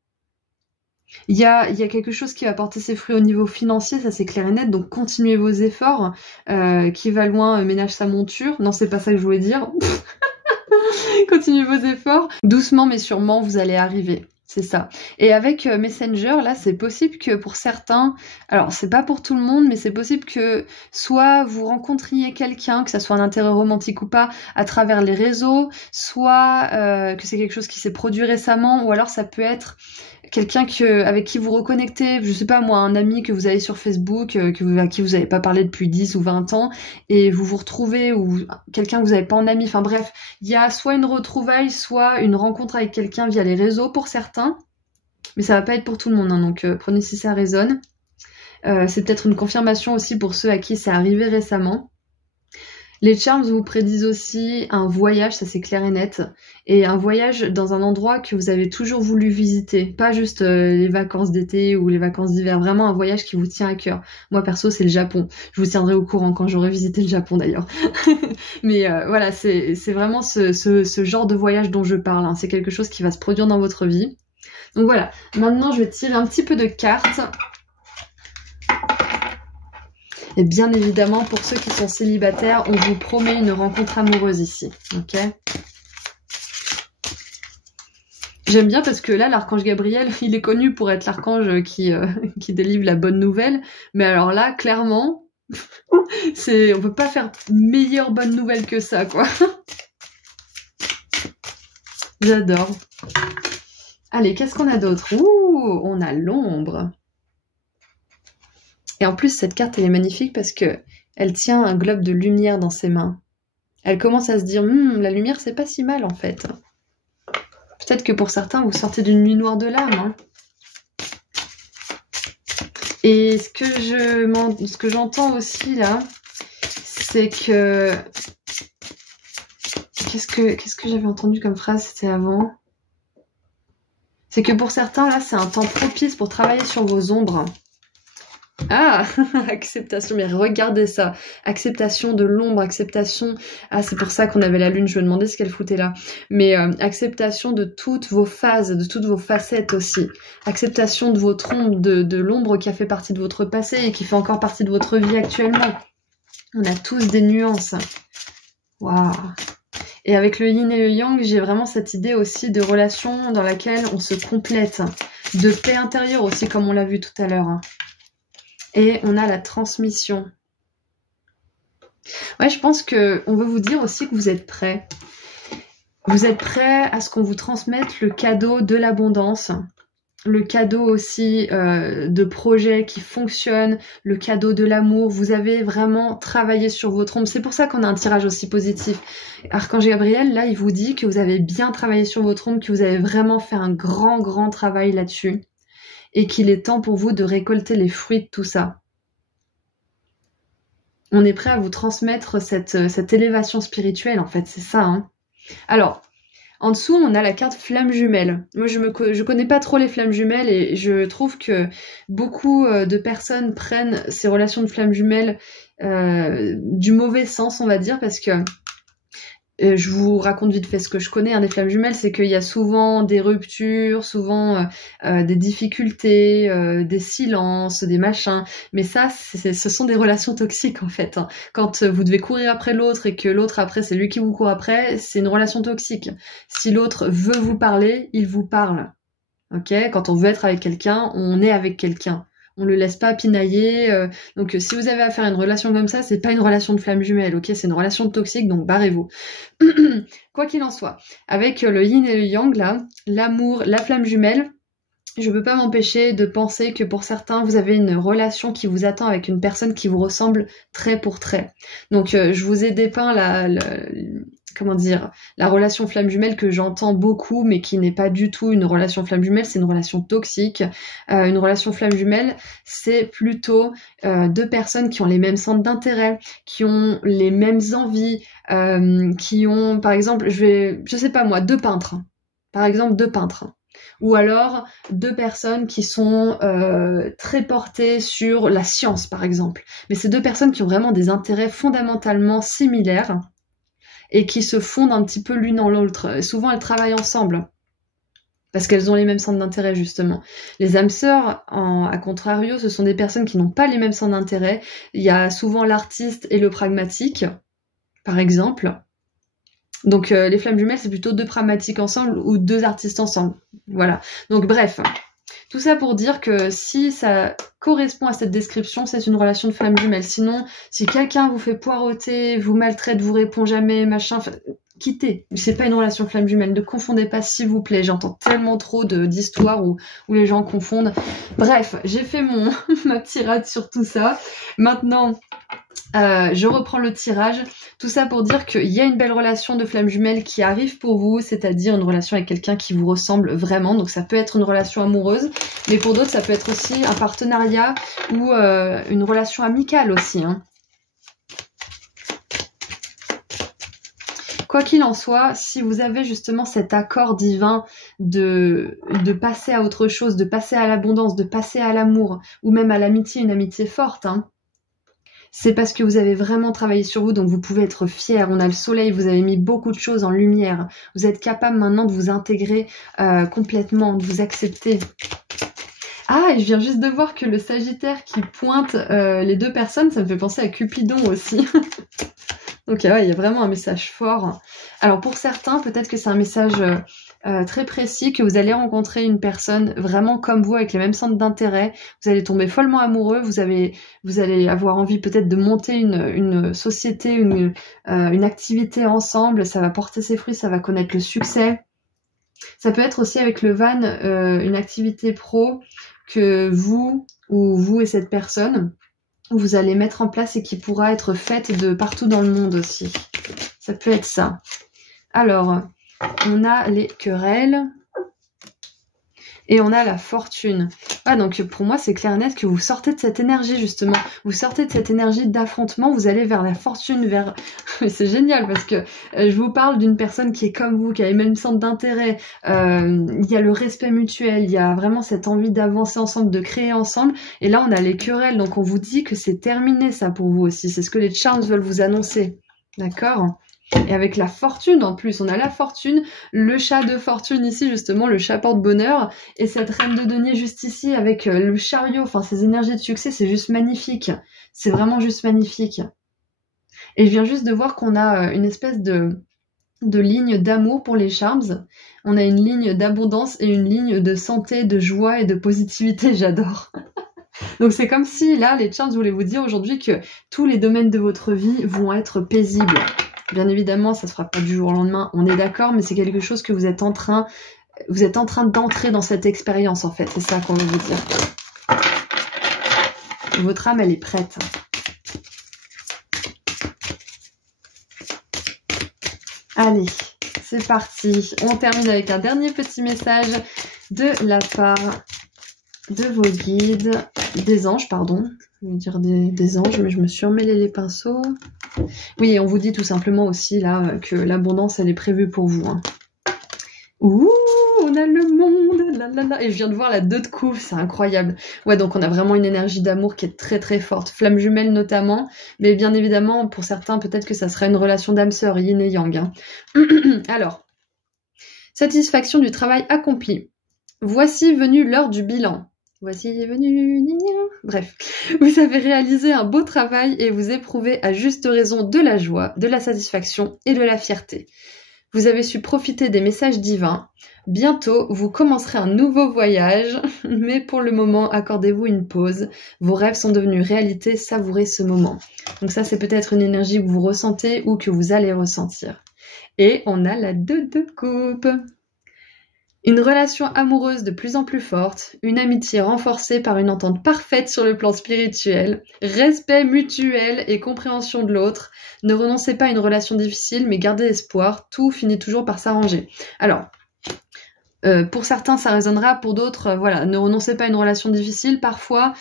Il y a quelque chose qui va porter ses fruits au niveau financier, ça c'est clair et net, donc continuez vos efforts. Qui va loin ménage sa monture. Non, c'est pas ça que je voulais dire. Continuez vos efforts. Doucement mais sûrement, vous allez arriver. C'est ça. Et avec Messenger, là, c'est possible que pour certains, alors c'est pas pour tout le monde, mais c'est possible que soit vous rencontriez quelqu'un, que ça soit un intérêt romantique ou pas, à travers les réseaux, soit que c'est quelque chose qui s'est produit récemment, ou alors ça peut être quelqu'un avec qui vous reconnectez, je sais pas moi, un ami que vous avez sur Facebook, à qui vous avez pas parlé depuis 10 ou 20 ans, et vous vous retrouvez, ou quelqu'un que vous avez pas en ami, enfin bref, il y a soit une retrouvaille, soit une rencontre avec quelqu'un via les réseaux pour certains, mais ça va pas être pour tout le monde, hein, donc prenez si ça résonne. C'est peut-être une confirmation aussi pour ceux à qui c'est arrivé récemment. Les charms vous prédisent aussi un voyage, ça c'est clair et net, et un voyage dans un endroit que vous avez toujours voulu visiter, pas juste les vacances d'été ou les vacances d'hiver, vraiment un voyage qui vous tient à cœur. Moi perso c'est le Japon, je vous tiendrai au courant quand j'aurai visité le Japon d'ailleurs. Mais voilà, c'est vraiment ce genre de voyage dont je parle, hein. C'est quelque chose qui va se produire dans votre vie. Donc voilà, maintenant je vais tirer un petit peu de cartes. Et bien évidemment, pour ceux qui sont célibataires, on vous promet une rencontre amoureuse ici, ok? J'aime bien parce que là, l'archange Gabriel, il est connu pour être l'archange qui délivre la bonne nouvelle. Mais alors là, clairement, on peut pas faire meilleure bonne nouvelle que ça, quoi. J'adore. Allez, qu'est-ce qu'on a d'autre? Ouh, on a l'ombre. Et en plus, cette carte, elle est magnifique parce que elle tient un globe de lumière dans ses mains. Elle commence à se dire, la lumière, c'est pas si mal, en fait. Peut-être que pour certains, vous sortez d'une nuit noire de l'âme. Hein. Et ce que j'entends aussi, là, c'est que... Qu'est-ce que j'avais entendu comme phrase, c'était avant? C'est que pour certains, là, c'est un temps propice pour travailler sur vos ombres. Ah, acceptation, mais regardez ça. Acceptation de l'ombre, acceptation... Ah, c'est pour ça qu'on avait la lune, je me demandais ce qu'elle foutait là. Mais acceptation de toutes vos phases, de toutes vos facettes aussi. Acceptation de votre ombre, de l'ombre qui a fait partie de votre passé et qui fait encore partie de votre vie actuellement. On a tous des nuances. Waouh. Et avec le yin et le yang, j'ai vraiment cette idée aussi de relation dans laquelle on se complète. De paix intérieure aussi, comme on l'a vu tout à l'heure. Et on a la transmission. Ouais, je pense qu'on veut vous dire aussi que vous êtes prêts. Vous êtes prêts à ce qu'on vous transmette le cadeau de l'abondance, le cadeau aussi de projets qui fonctionnent, le cadeau de l'amour. Vous avez vraiment travaillé sur votre ombre. C'est pour ça qu'on a un tirage aussi positif. Archange Gabriel, là, il vous dit que vous avez bien travaillé sur votre ombre, que vous avez vraiment fait un grand travail là-dessus. Et qu'il est temps pour vous de récolter les fruits de tout ça. On est prêt à vous transmettre cette élévation spirituelle, en fait, c'est ça. Hein. Alors, en dessous, on a la carte flamme jumelle. Moi, je connais pas trop les flammes jumelles et je trouve que beaucoup de personnes prennent ces relations de flammes jumelles du mauvais sens, on va dire, parce que je vous raconte vite fait ce que je connais des flammes jumelles, c'est qu'il y a souvent des ruptures, souvent des difficultés, des silences, des machins. Mais ça, ce sont des relations toxiques en fait. Hein. Quand vous devez courir après l'autre et que l'autre après c'est lui qui vous court après, c'est une relation toxique. Si l'autre veut vous parler, il vous parle. Ok ? Quand on veut être avec quelqu'un, on est avec quelqu'un. On le laisse pas pinailler. Donc si vous avez affaire à une relation comme ça, c'est pas une relation de flamme jumelle, ok ? C'est une relation toxique, donc barrez-vous. Quoi qu'il en soit, avec le yin et le yang, là, l'amour, la flamme jumelle, je peux pas m'empêcher de penser que pour certains, vous avez une relation qui vous attend avec une personne qui vous ressemble trait pour trait. Donc je vous ai dépeint la relation flamme jumelle que j'entends beaucoup, mais qui n'est pas du tout une relation flamme jumelle, c'est une relation toxique. Une relation flamme jumelle, c'est plutôt deux personnes qui ont les mêmes centres d'intérêt, qui ont les mêmes envies, qui ont, par exemple, je sais pas moi, deux peintres. Par exemple, deux peintres. Ou alors deux personnes qui sont très portées sur la science, par exemple. Mais c'est deux personnes qui ont vraiment des intérêts fondamentalement similaires et qui se fondent un petit peu l'une en l'autre. Souvent, elles travaillent ensemble parce qu'elles ont les mêmes centres d'intérêt, justement. Les âmes sœurs, à contrario, ce sont des personnes qui n'ont pas les mêmes centres d'intérêt. Il y a souvent l'artiste et le pragmatique, par exemple. Donc les flammes jumelles, c'est plutôt deux pragmatiques ensemble ou deux artistes ensemble. Voilà. Donc bref, tout ça pour dire que si ça correspond à cette description, c'est une relation de flamme jumelle. Sinon, si quelqu'un vous fait poireauter, vous maltraite, vous répond jamais, machin, quittez. C'est pas une relation flamme jumelle. Ne confondez pas, s'il vous plaît. J'entends tellement trop d'histoires où les gens confondent. Bref, j'ai fait ma tirade sur tout ça. Maintenant, je reprends le tirage. Tout ça pour dire qu'il y a une belle relation de flamme jumelle qui arrive pour vous, c'est-à-dire une relation avec quelqu'un qui vous ressemble vraiment. Donc ça peut être une relation amoureuse, mais pour d'autres, ça peut être aussi un partenariat ou une relation amicale aussi. Hein. Quoi qu'il en soit, si vous avez justement cet accord divin de passer à autre chose, de passer à l'abondance, de passer à l'amour, ou même à l'amitié, une amitié forte, hein, c'est parce que vous avez vraiment travaillé sur vous, donc vous pouvez être fiers. On a le soleil, vous avez mis beaucoup de choses en lumière. Vous êtes capable maintenant de vous intégrer complètement, de vous accepter. Ah, et je viens juste de voir que le Sagittaire qui pointe les deux personnes, ça me fait penser à Cupidon aussi. Donc ouais, il y a vraiment un message fort. Alors pour certains, peut-être que c'est un message très précis, que vous allez rencontrer une personne vraiment comme vous, avec les mêmes centres d'intérêt. Vous allez tomber follement amoureux, vous allez avoir envie peut-être de monter une société, une activité ensemble. Ça va porter ses fruits, ça va connaître le succès. Ça peut être aussi avec le van, une activité pro que vous et cette personne, vous allez mettre en place et qui pourra être faite de partout dans le monde aussi. Ça peut être ça. Alors, on a les querelles et on a la fortune. Ah, donc pour moi, c'est clair et net que vous sortez de cette énergie, justement. Vous sortez de cette énergie d'affrontement, vous allez vers la fortune, vers... Mais c'est génial parce que je vous parle d'une personne qui est comme vous, qui a les mêmes centres d'intérêt. Il y a le respect mutuel, il y a vraiment cette envie d'avancer ensemble, de créer ensemble. Et là, on a les querelles, donc on vous dit que c'est terminé ça pour vous aussi. C'est ce que les charms veulent vous annoncer. D'accord ? Et avec la fortune en plus, on a la fortune, le chat de fortune ici justement, le chat porte-bonheur, et cette reine de denier juste ici avec le chariot, enfin ces énergies de succès, c'est juste magnifique. C'est vraiment juste magnifique. Et je viens juste de voir qu'on a une espèce de ligne d'amour pour les charms. On a une ligne d'abondance et une ligne de santé, de joie et de positivité, j'adore. Donc c'est comme si là, les charms voulaient vous dire aujourd'hui que tous les domaines de votre vie vont être paisibles. Bien évidemment, ça se fera pas du jour au lendemain, on est d'accord, mais c'est quelque chose que vous êtes en train d'entrer dans cette expérience en fait, c'est ça qu'on veut vous dire. Votre âme, elle est prête. Allez, c'est parti. On termine avec un dernier petit message de la part de vos guides, des anges, pardon. Je vais dire des anges, mais je me suis emmêlé les pinceaux. Oui, on vous dit tout simplement aussi là que l'abondance, elle est prévue pour vous. Hein. Ouh, on a le monde, là là là. Et je viens de voir la 2 de coupe, c'est incroyable. Ouais, donc on a vraiment une énergie d'amour qui est très très forte. Flamme jumelle notamment, mais bien évidemment, pour certains, peut-être que ça serait une relation d'âme sœur, yin et yang. Hein. Alors, satisfaction du travail accompli. Voici venue l'heure du bilan. Voici venu, bref. Vous avez réalisé un beau travail et vous éprouvez à juste raison de la joie, de la satisfaction et de la fierté. Vous avez su profiter des messages divins. Bientôt, vous commencerez un nouveau voyage, mais pour le moment, accordez-vous une pause. Vos rêves sont devenus réalité, savourez ce moment. Donc ça, c'est peut-être une énergie que vous ressentez ou que vous allez ressentir. Et on a la 2 de coupe. Une relation amoureuse de plus en plus forte, une amitié renforcée par une entente parfaite sur le plan spirituel, respect mutuel et compréhension de l'autre. Ne renoncez pas à une relation difficile, mais gardez espoir, tout finit toujours par s'arranger. Alors, pour certains ça résonnera, pour d'autres, voilà, ne renoncez pas à une relation difficile. Parfois,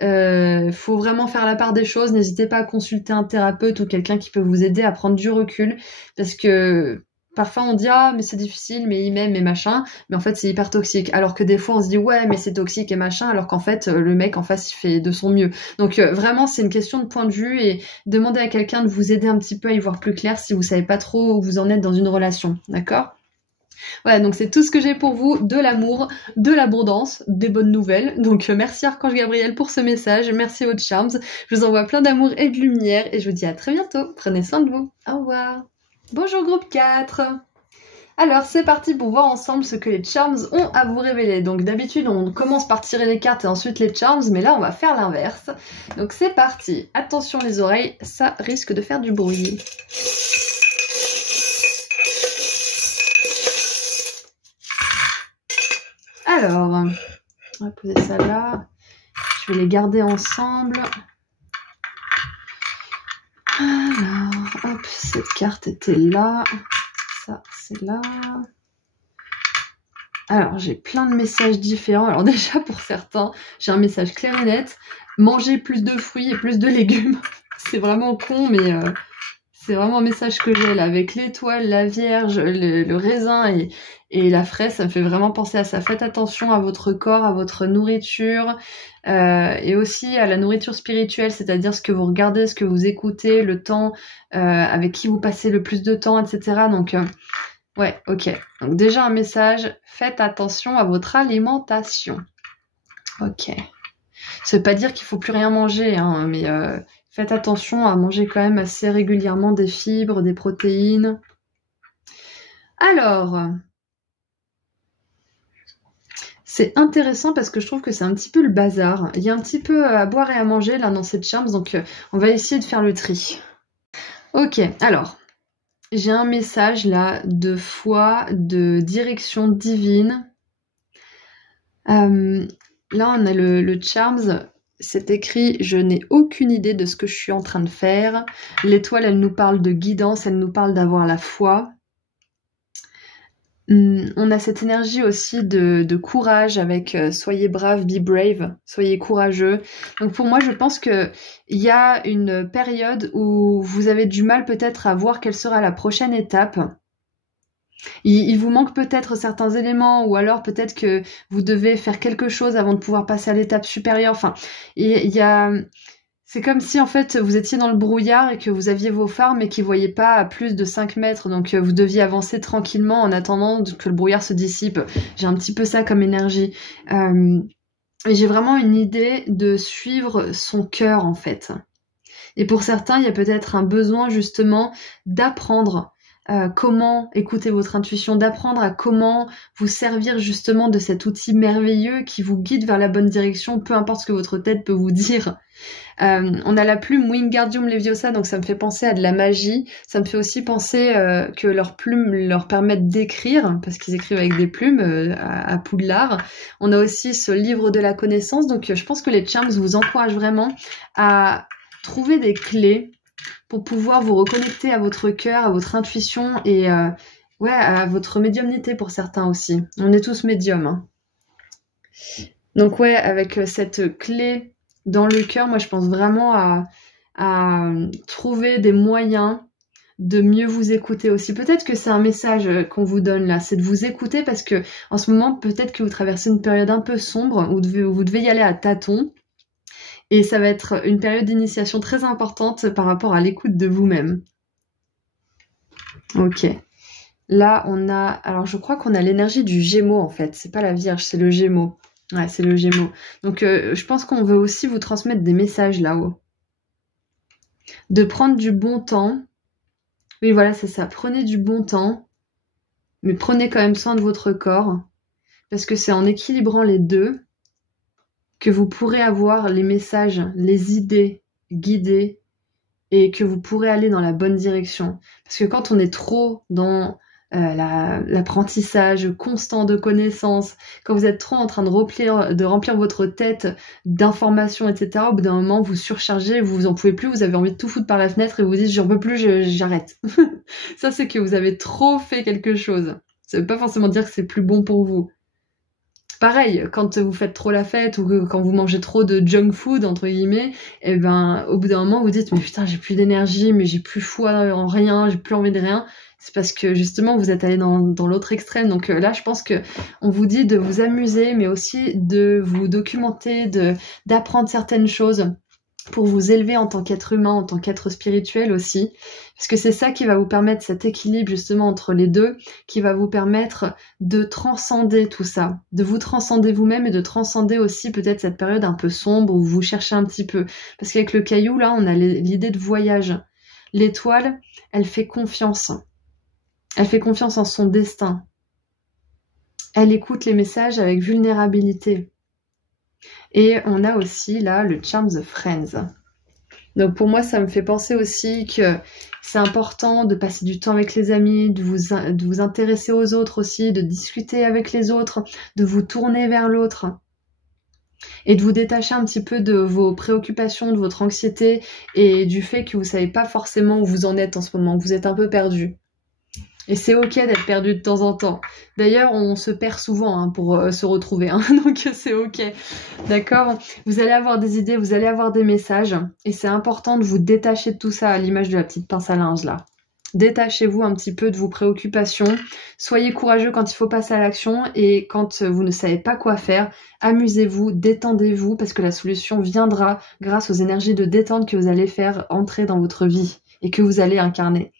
faut vraiment faire la part des choses. N'hésitez pas à consulter un thérapeute ou quelqu'un qui peut vous aider à prendre du recul, parce que parfois on dit ah mais c'est difficile, mais il m'aime et machin, mais en fait c'est hyper toxique. Alors que des fois on se dit ouais mais c'est toxique et machin, alors qu'en fait le mec en face il fait de son mieux. Donc vraiment c'est une question de point de vue et demandez à quelqu'un de vous aider un petit peu à y voir plus clair si vous savez pas trop où vous en êtes dans une relation, d'accord? Voilà, donc c'est tout ce que j'ai pour vous, de l'amour, de l'abondance, des bonnes nouvelles. Donc merci Archange Gabriel pour ce message, merci aux Charms. Je vous envoie plein d'amour et de lumière et je vous dis à très bientôt. Prenez soin de vous. Au revoir. Bonjour groupe 4. Alors c'est parti pour voir ensemble ce que les Charms ont à vous révéler. Donc d'habitude on commence par tirer les cartes et ensuite les Charms, mais là on va faire l'inverse. Donc c'est parti. Attention les oreilles, ça risque de faire du bruit. Alors, on va poser ça là. Je vais les garder ensemble. Alors, hop, cette carte était là. Ça, c'est là. Alors, j'ai plein de messages différents. Alors déjà, pour certains, j'ai un message clair et net. Manger plus de fruits et plus de légumes. C'est vraiment con, mais c'est vraiment un message que j'ai là. Avec l'étoile, la vierge, le raisin et la fraise, ça me fait vraiment penser à ça. Faites attention à votre corps, à votre nourriture, et aussi à la nourriture spirituelle, c'est-à-dire ce que vous regardez, ce que vous écoutez, le temps avec qui vous passez le plus de temps, etc. Donc, ouais, ok. Donc déjà un message, faites attention à votre alimentation. Ok. Ça veut pas dire qu'il faut plus rien manger, hein, mais faites attention à manger quand même assez régulièrement des fibres, des protéines. Alors... c'est intéressant parce que je trouve que c'est un petit peu le bazar. Il y a un petit peu à boire et à manger là dans cette Charms, donc on va essayer de faire le tri. Ok, alors, j'ai un message là de foi, de direction divine. Là on a le Charms, c'est écrit « Je n'ai aucune idée de ce que je suis en train de faire ». L'étoile, elle nous parle de guidance, elle nous parle d'avoir la foi. On a cette énergie aussi de courage avec soyez brave, be brave, soyez courageux. Donc pour moi, je pense que il y a une période où vous avez du mal peut-être à voir quelle sera la prochaine étape. Il vous manque peut-être certains éléments ou alors peut-être que vous devez faire quelque chose avant de pouvoir passer à l'étape supérieure. Enfin, il y a... C'est comme si en fait vous étiez dans le brouillard et que vous aviez vos phares mais qu'ils ne voyaient pas à plus de 5 mètres. Donc vous deviez avancer tranquillement en attendant que le brouillard se dissipe. J'ai un petit peu ça comme énergie. Et j'ai vraiment une idée de suivre son cœur en fait. Et pour certains, il y a peut-être un besoin justement d'apprendre comment écouter votre intuition, d'apprendre à comment vous servir justement de cet outil merveilleux qui vous guide vers la bonne direction, peu importe ce que votre tête peut vous dire. On a la plume Wingardium Leviosa, donc ça me fait penser à de la magie. Ça me fait aussi penser que leurs plumes leur permettent d'écrire, parce qu'ils écrivent avec des plumes à Poudlard. On a aussi ce livre de la connaissance, donc je pense que les Charms vous encouragent vraiment à trouver des clés pour pouvoir vous reconnecter à votre cœur, à votre intuition et ouais, à votre médiumnité pour certains aussi. On est tous médiums. Hein. Donc ouais, avec cette clé dans le cœur, moi je pense vraiment à trouver des moyens de mieux vous écouter aussi. Peut-être que c'est un message qu'on vous donne là, c'est de vous écouter parce que en ce moment, peut-être que vous traversez une période un peu sombre où vous devez y aller à tâtons. Et ça va être une période d'initiation très importante par rapport à l'écoute de vous-même. Ok. Là, on a... Alors, je crois qu'on a l'énergie du Gémeaux, en fait. C'est pas la Vierge, c'est le Gémeaux. Ouais, c'est le Gémeaux. Donc, je pense qu'on veut aussi vous transmettre des messages là-haut. De prendre du bon temps. Oui, voilà, c'est ça. Prenez du bon temps. Mais prenez quand même soin de votre corps. Parce que c'est en équilibrant les deux que vous pourrez avoir les messages, les idées guidées et que vous pourrez aller dans la bonne direction. Parce que quand on est trop dans l'apprentissage constant de connaissances, quand vous êtes trop en train de remplir votre tête d'informations, etc., au bout d'un moment, vous surchargez, vous en pouvez plus, vous avez envie de tout foutre par la fenêtre et vous dites « j'en peux plus, j'arrête ». Ça, c'est que vous avez trop fait quelque chose. Ça veut pas forcément dire que c'est plus bon pour vous. Pareil, quand vous faites trop la fête ou quand vous mangez trop de junk food, entre guillemets, et ben, au bout d'un moment, vous dites, mais putain, j'ai plus d'énergie, mais j'ai plus foi en rien, j'ai plus envie de rien. C'est parce que justement, vous êtes allé dans l'autre extrême. Donc là, je pense que on vous dit de vous amuser, mais aussi de vous documenter, d'apprendre certaines choses pour vous élever en tant qu'être humain, en tant qu'être spirituel aussi. Parce que c'est ça qui va vous permettre cet équilibre justement entre les deux, qui va vous permettre de transcender tout ça, de vous transcender vous-même et de transcender aussi peut-être cette période un peu sombre où vous cherchez un petit peu. Parce qu'avec le caillou, là, on a l'idée de voyage. L'étoile, elle fait confiance. Elle fait confiance en son destin. Elle écoute les messages avec vulnérabilité. Et on a aussi là le Charms of Friends. Donc pour moi, ça me fait penser aussi que c'est important de passer du temps avec les amis, de vous intéresser aux autres aussi, de discuter avec les autres, de vous tourner vers l'autre et de vous détacher un petit peu de vos préoccupations, de votre anxiété et du fait que vous savez pas forcément où vous en êtes en ce moment, que vous êtes un peu perdu. Et c'est ok d'être perdu de temps en temps. D'ailleurs, on se perd souvent pour se retrouver, donc c'est ok. D'accord? Vous allez avoir des idées, vous allez avoir des messages, et c'est important de vous détacher de tout ça à l'image de la petite pince à linge là. Détachez-vous un petit peu de vos préoccupations, soyez courageux quand il faut passer à l'action, et quand vous ne savez pas quoi faire, amusez-vous, détendez-vous, parce que la solution viendra grâce aux énergies de détente que vous allez faire entrer dans votre vie et que vous allez incarner.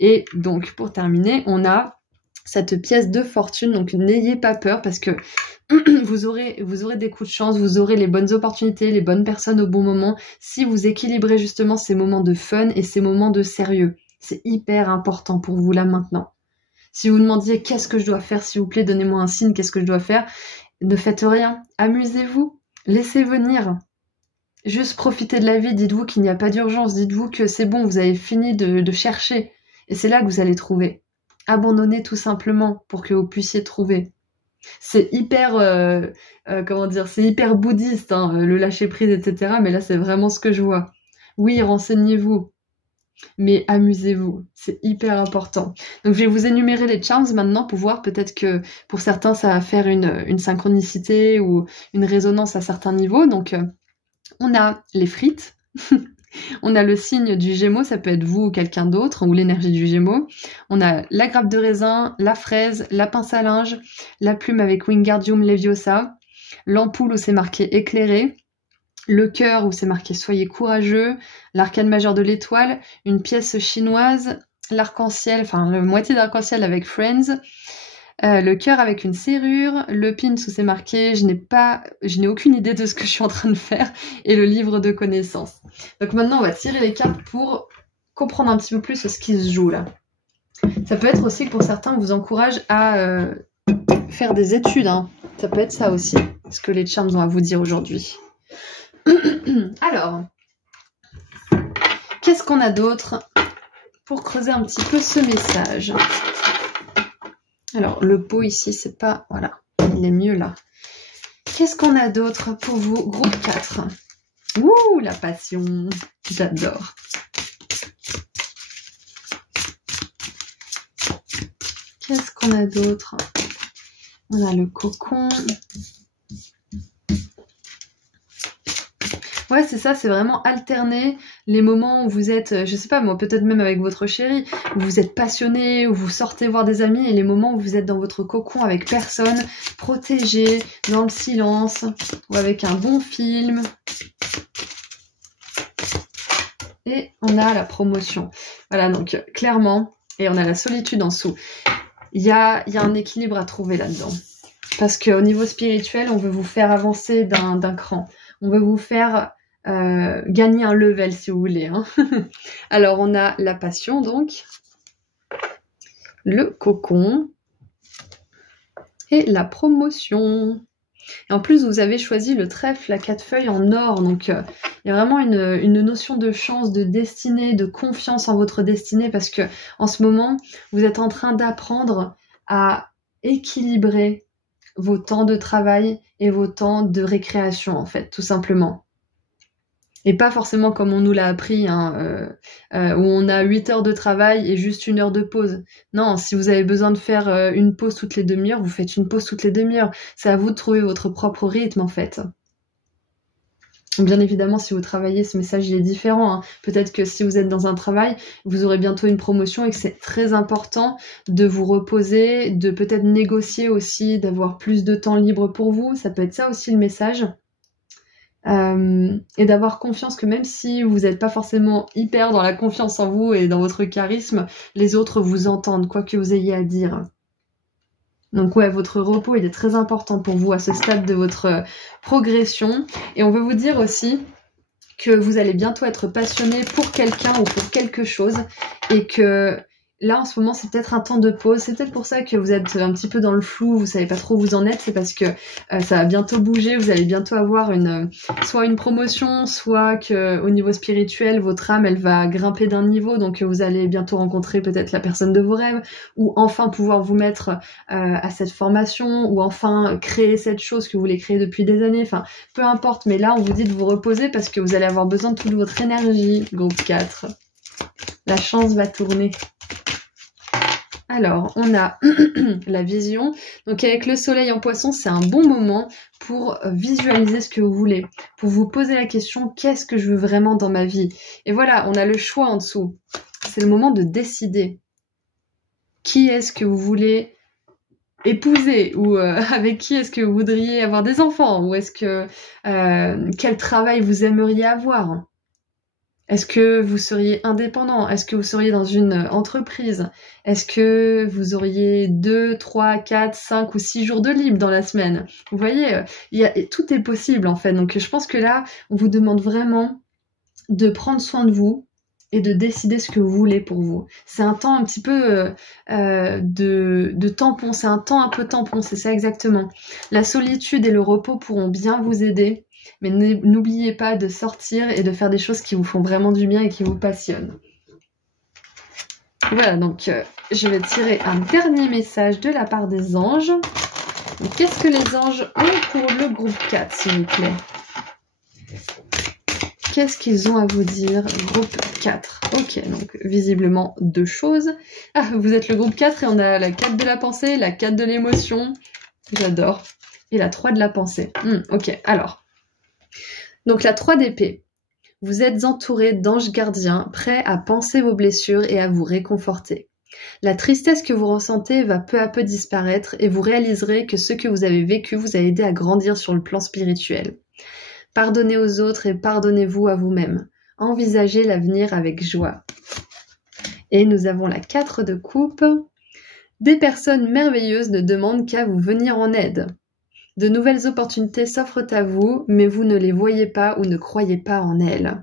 Et donc, pour terminer, on a cette pièce de fortune, donc n'ayez pas peur parce que vous aurez des coups de chance, vous aurez les bonnes opportunités, les bonnes personnes au bon moment, si vous équilibrez justement ces moments de fun et ces moments de sérieux. C'est hyper important pour vous là maintenant. Si vous demandiez qu'est-ce que je dois faire, s'il vous plaît, donnez-moi un signe, qu'est-ce que je dois faire, ne faites rien, amusez-vous, laissez venir. Juste profitez de la vie, dites-vous qu'il n'y a pas d'urgence, dites-vous que c'est bon, vous avez fini de chercher. Et c'est là que vous allez trouver. Abandonnez tout simplement pour que vous puissiez trouver. C'est hyper, c'est hyper bouddhiste, le lâcher prise, etc. Mais là, c'est vraiment ce que je vois. Oui, renseignez-vous, mais amusez-vous. C'est hyper important. Donc, je vais vous énumérer les charms maintenant pour voir peut-être que pour certains, ça va faire une synchronicité ou une résonance à certains niveaux. Donc, on a les frites. On a le signe du Gémeaux, ça peut être vous ou quelqu'un d'autre, ou l'énergie du Gémeaux. On a la grappe de raisin, la fraise, la pince à linge, la plume avec Wingardium Leviosa, l'ampoule où c'est marqué éclairé, le cœur où c'est marqué soyez courageux, l'arcane majeur de l'étoile, une pièce chinoise, l'arc-en-ciel, enfin la moitié d'arc-en-ciel avec Friends, le cœur avec une serrure, le pin où c'est marqué je n'ai aucune idée de ce que je suis en train de faire, et le livre de connaissances. Donc maintenant on va tirer les cartes pour comprendre un petit peu plus ce qui se joue là. Ça peut être aussi que pour certains on vous encourage à faire des études, ça peut être ça aussi, ce que les charms ont à vous dire aujourd'hui. Alors, qu'est-ce qu'on a d'autre pour creuser un petit peu ce message? Alors, le pot ici, c'est pas... Voilà, il est mieux là. Qu'est-ce qu'on a d'autre pour vous? Groupe 4. Ouh, la passion. J'adore. Qu'est-ce qu'on a d'autre? On a le cocon. Ouais, c'est ça, c'est vraiment alterner les moments où vous êtes, je sais pas moi, peut-être même avec votre chéri, où vous êtes passionné, où vous sortez voir des amis, et les moments où vous êtes dans votre cocon avec personne, protégé, dans le silence, ou avec un bon film. Et on a la promotion. Voilà, donc clairement, et on a la solitude en dessous. Il y a un équilibre à trouver là-dedans. Parce qu'au niveau spirituel, on veut vous faire avancer d'un cran. On veut vous faire gagner un level, si vous voulez. Alors, on a la passion, donc. Le cocon. Et la promotion. Et en plus, vous avez choisi le trèfle à 4 feuilles en or. Donc, il y a vraiment une notion de chance, de destinée, de confiance en votre destinée. Parce que en ce moment, vous êtes en train d'apprendre à équilibrer vos temps de travail et vos temps de récréation, en fait, tout simplement. Et pas forcément comme on nous l'a appris, hein, où on a 8 heures de travail et juste 1 heure de pause. Non, si vous avez besoin de faire une pause toutes les demi-heures, vous faites une pause toutes les demi-heures. C'est à vous de trouver votre propre rythme, en fait. Bien évidemment, si vous travaillez, ce message il est différent, hein. Peut-être que si vous êtes dans un travail, vous aurez bientôt une promotion et que c'est très important de vous reposer, de peut-être négocier aussi, d'avoir plus de temps libre pour vous. Ça peut être ça aussi le message. Et d'avoir confiance que même si vous n'êtes pas forcément hyper dans la confiance en vous et dans votre charisme, les autres vous entendent, quoi que vous ayez à dire. Donc ouais, votre repos, il est très important pour vous à ce stade de votre progression. Et on veut vous dire aussi que vous allez bientôt être passionné pour quelqu'un ou pour quelque chose et que là, en ce moment, c'est peut-être un temps de pause. C'est peut-être pour ça que vous êtes un petit peu dans le flou, vous savez pas trop où vous en êtes. C'est parce que ça va bientôt bouger. Vous allez bientôt avoir soit une promotion, soit que au niveau spirituel, votre âme, elle va grimper d'un niveau. Donc, vous allez bientôt rencontrer peut-être la personne de vos rêves, ou enfin pouvoir vous mettre à cette formation, ou enfin créer cette chose que vous voulez créer depuis des années. Enfin, peu importe. Mais là, on vous dit de vous reposer parce que vous allez avoir besoin de toute votre énergie. Groupe 4. La chance va tourner. Alors, on a la vision. Donc avec le soleil en poisson, c'est un bon moment pour visualiser ce que vous voulez, pour vous poser la question, qu'est-ce que je veux vraiment dans ma vie? Et voilà, on a le choix en dessous. C'est le moment de décider. Qui est-ce que vous voulez épouser? Ou avec qui est-ce que vous voudriez avoir des enfants? Ou est-ce que quel travail vous aimeriez avoir? Est-ce que vous seriez indépendant? Est-ce que vous seriez dans une entreprise? Est-ce que vous auriez 2, 3, 4, 5 ou 6 jours de libre dans la semaine? Vous voyez, tout est possible en fait. Donc je pense que là, on vous demande vraiment de prendre soin de vous et de décider ce que vous voulez pour vous. C'est un temps un petit peu de tampon, c'est un temps un peu tampon, c'est ça exactement. La solitude et le repos pourront bien vous aider. Mais n'oubliez pas de sortir et de faire des choses qui vous font vraiment du bien et qui vous passionnent. Voilà, donc je vais tirer un dernier message de la part des anges. Qu'est-ce que les anges ont pour le groupe 4, s'il vous plaît? Qu'est-ce qu'ils ont à vous dire, groupe 4? Ok, donc visiblement 2 choses. Ah, vous êtes le groupe 4 et on a la 4 de la pensée, la 4 de l'émotion. J'adore. Et la 3 de la pensée. Ok, alors. Donc la 3 d'épée, vous êtes entouré d'anges gardiens, prêts à panser vos blessures et à vous réconforter. La tristesse que vous ressentez va peu à peu disparaître et vous réaliserez que ce que vous avez vécu vous a aidé à grandir sur le plan spirituel. Pardonnez aux autres et pardonnez-vous à vous-même. Envisagez l'avenir avec joie. Et nous avons la 4 de coupe. Des personnes merveilleuses ne demandent qu'à vous venir en aide. De nouvelles opportunités s'offrent à vous, mais vous ne les voyez pas ou ne croyez pas en elles.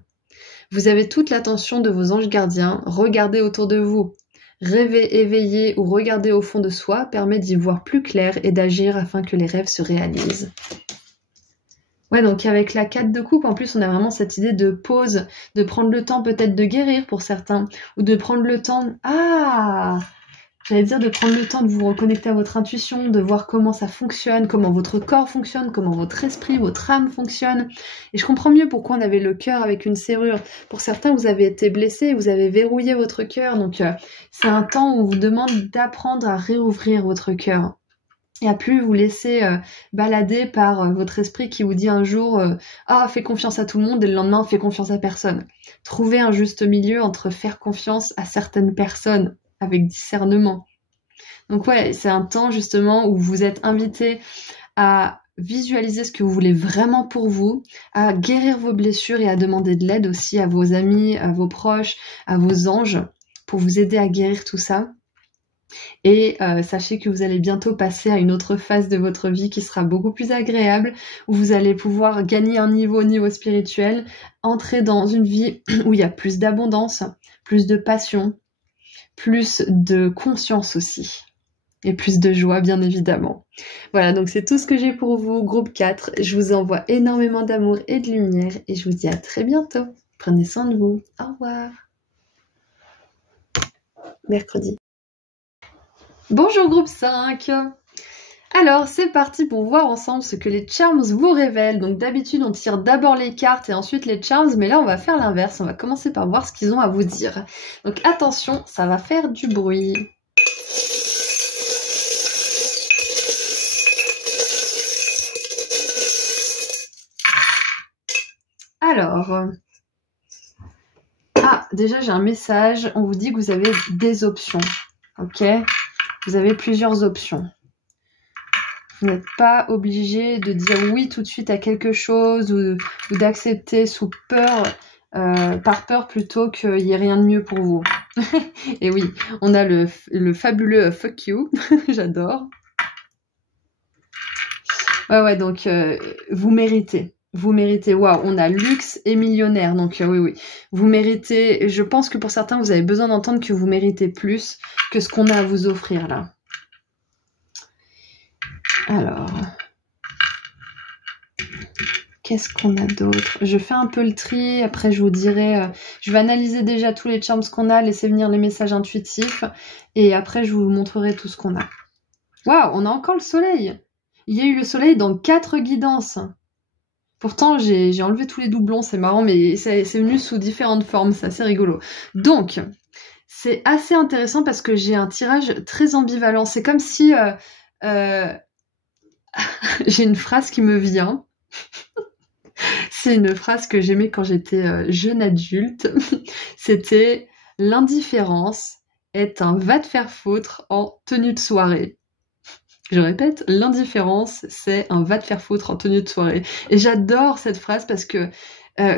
Vous avez toute l'attention de vos anges gardiens, regardez autour de vous. Rêver, éveiller ou regarder au fond de soi permet d'y voir plus clair et d'agir afin que les rêves se réalisent. Ouais, donc avec la 4 de coupe, en plus, on a vraiment cette idée de pause, de prendre le temps peut-être de guérir pour certains, ou de prendre le temps... J'allais dire de prendre le temps de vous reconnecter à votre intuition, de voir comment ça fonctionne, comment votre corps fonctionne, comment votre esprit, votre âme fonctionne. Et je comprends mieux pourquoi on avait le cœur avec une serrure. Pour certains, vous avez été blessés, vous avez verrouillé votre cœur. Donc c'est un temps où on vous demande d'apprendre à réouvrir votre cœur. Et à plus vous laisser balader par votre esprit qui vous dit un jour fais confiance à tout le monde et le lendemain fais confiance à personne. Trouvez un juste milieu entre faire confiance à certaines personnes avec discernement. Donc ouais, c'est un temps justement où vous êtes invité à visualiser ce que vous voulez vraiment pour vous, à guérir vos blessures et à demander de l'aide aussi à vos amis, à vos proches, à vos anges pour vous aider à guérir tout ça. Et sachez que vous allez bientôt passer à une autre phase de votre vie qui sera beaucoup plus agréable, où vous allez pouvoir gagner un niveau au niveau spirituel, entrer dans une vie où il y a plus d'abondance, plus de passion, plus de conscience aussi. Et plus de joie, bien évidemment. Voilà, donc c'est tout ce que j'ai pour vous, groupe 4. Je vous envoie énormément d'amour et de lumière et je vous dis à très bientôt. Prenez soin de vous. Au revoir. Mercredi. Bonjour, groupe 5. Alors, c'est parti pour voir ensemble ce que les charms vous révèlent. Donc d'habitude, on tire d'abord les cartes et ensuite les charms, mais là, on va faire l'inverse. On va commencer par voir ce qu'ils ont à vous dire. Donc attention, ça va faire du bruit. Alors... Ah, déjà, j'ai un message. On vous dit que vous avez des options. Ok? Vous avez plusieurs options. Vous n'êtes pas obligé de dire oui tout de suite à quelque chose ou d'accepter sous peur, par peur plutôt qu'il n'y ait rien de mieux pour vous. Et oui, on a le fabuleux fuck you, j'adore. Ouais, donc vous méritez. Vous méritez, waouh, on a luxe et millionnaire, donc oui, vous méritez, je pense que pour certains, vous avez besoin d'entendre que vous méritez plus que ce qu'on a à vous offrir là. Alors, qu'est-ce qu'on a d'autre? Je fais un peu le tri, après je vous dirai, je vais analyser déjà tous les charms qu'on a, laisser venir les messages intuitifs, et après je vous montrerai tout ce qu'on a. Waouh, on a encore le soleil! Il y a eu le soleil dans 4 guidances. Pourtant, j'ai enlevé tous les doublons, c'est marrant, mais c'est venu sous différentes formes, c'est assez rigolo. Donc, c'est assez intéressant parce que j'ai un tirage très ambivalent. C'est comme si... j'ai une phrase qui me vient. C'est une phrase que j'aimais quand j'étais jeune adulte. C'était « L'indifférence est un va te faire foutre en tenue de soirée ». Je répète, l'indifférence, c'est un va te faire foutre en tenue de soirée. Et j'adore cette phrase parce que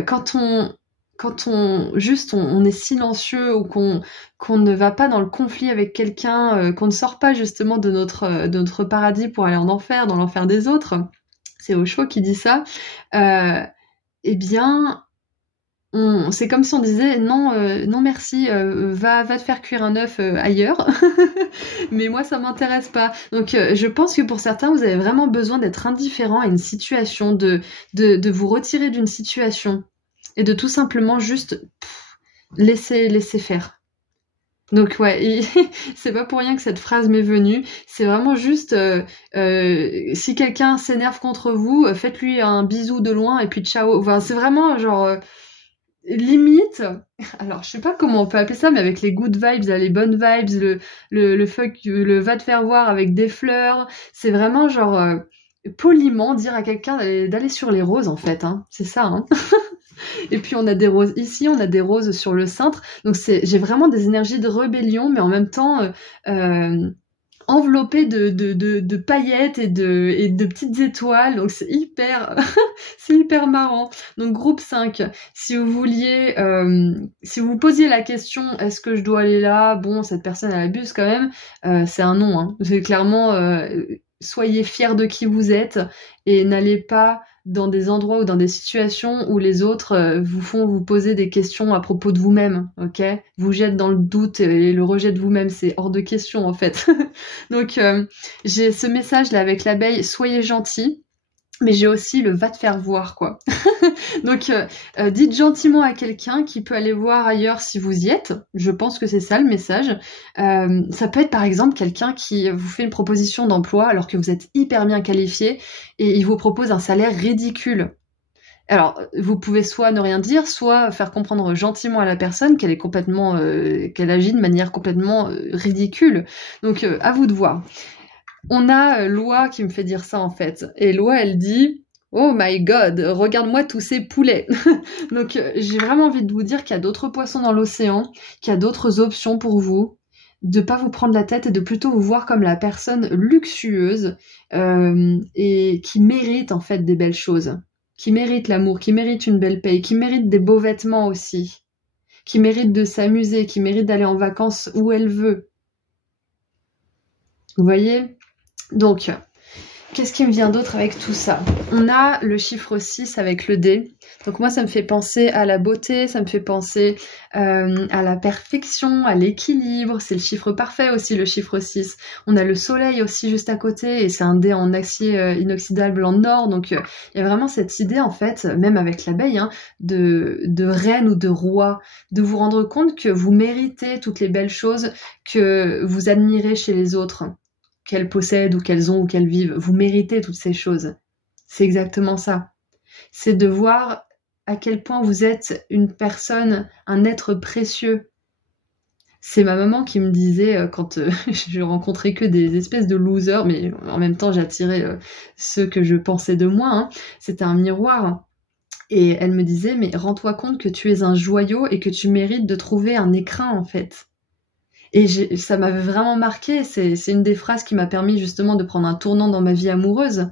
quand on est silencieux ou qu'on ne va pas dans le conflit avec quelqu'un, qu'on ne sort pas justement de notre paradis pour aller en enfer, dans l'enfer des autres, c'est Osho qui dit ça, eh bien... c'est comme si on disait non, non merci, va te faire cuire un œuf ailleurs, mais moi ça m'intéresse pas. Donc je pense que pour certains vous avez vraiment besoin d'être indifférent à une situation, de vous retirer d'une situation et de tout simplement juste laisser faire. Donc ouais, c'est pas pour rien que cette phrase m'est venue, c'est vraiment juste si quelqu'un s'énerve contre vous, faites-lui un bisou de loin et puis ciao. Enfin, c'est vraiment genre limite, alors je sais pas comment on peut appeler ça, mais avec les good vibes, les bonnes vibes, le fuck, le va te faire voir avec des fleurs, c'est vraiment genre poliment dire à quelqu'un d'aller sur les roses en fait, hein. C'est ça, hein. Et puis on a des roses ici, on a des roses sur le cintre, donc j'ai vraiment des énergies de rébellion, mais en même temps enveloppé de paillettes et de petites étoiles, donc c'est hyper c'est hyper marrant. Donc groupe 5, si vous vouliez si vous posiez la question est-ce que je dois aller là, bon cette personne elle abuse quand même, c'est un non, hein. C'est clairement soyez fiers de qui vous êtes et n'allez pas dans des endroits ou dans des situations où les autres vous font vous poser des questions à propos de vous-même, ok? Vous jettent dans le doute et le rejet de vous-même, c'est hors de question en fait. Donc j'ai ce message là avec l'abeille, soyez gentils, mais j'ai aussi le va te faire voir quoi. Donc dites gentiment à quelqu'un qui peut aller voir ailleurs si vous y êtes, je pense que c'est ça le message. Ça peut être par exemple quelqu'un qui vous fait une proposition d'emploi alors que vous êtes hyper bien qualifié et il vous propose un salaire ridicule. Alors, vous pouvez soit ne rien dire, soit faire comprendre gentiment à la personne qu'elle est complètement, qu'elle agit de manière complètement ridicule. Donc, à vous de voir. On a Loi qui me fait dire ça en fait. Et Loi, elle dit « Oh my god, regarde-moi tous ces poulets !» Donc j'ai vraiment envie de vous dire qu'il y a d'autres poissons dans l'océan, qu'il y a d'autres options pour vous, de pas vous prendre la tête et de plutôt vous voir comme la personne luxueuse et qui mérite en fait des belles choses, qui mérite l'amour, qui mérite une belle paye, qui mérite des beaux vêtements aussi, qui mérite de s'amuser, qui mérite d'aller en vacances où elle veut. Vous voyez ? Donc, qu'est-ce qui me vient d'autre avec tout ça? On a le chiffre 6 avec le dé. Donc moi, ça me fait penser à la beauté, ça me fait penser à la perfection, à l'équilibre. C'est le chiffre parfait aussi, le chiffre 6. On a le soleil aussi juste à côté et c'est un dé en acier inoxydable en or. Donc il y a vraiment cette idée, en fait, même avec l'abeille, hein, de reine ou de roi, de vous rendre compte que vous méritez toutes les belles choses que vous admirez chez les autres. qu'elles possèdent ou qu'elles ont ou qu'elles vivent. Vous méritez toutes ces choses. C'est exactement ça. C'est de voir à quel point vous êtes une personne, un être précieux. C'est ma maman qui me disait, quand je rencontrais que des espèces de losers, mais en même temps j'attirais ceux que je pensais de moi, hein. C'était un miroir. Et elle me disait, mais rends-toi compte que tu es un joyau et que tu mérites de trouver un écrin en fait. Et ça m'avait vraiment marqué, c'est une des phrases qui m'a permis justement de prendre un tournant dans ma vie amoureuse.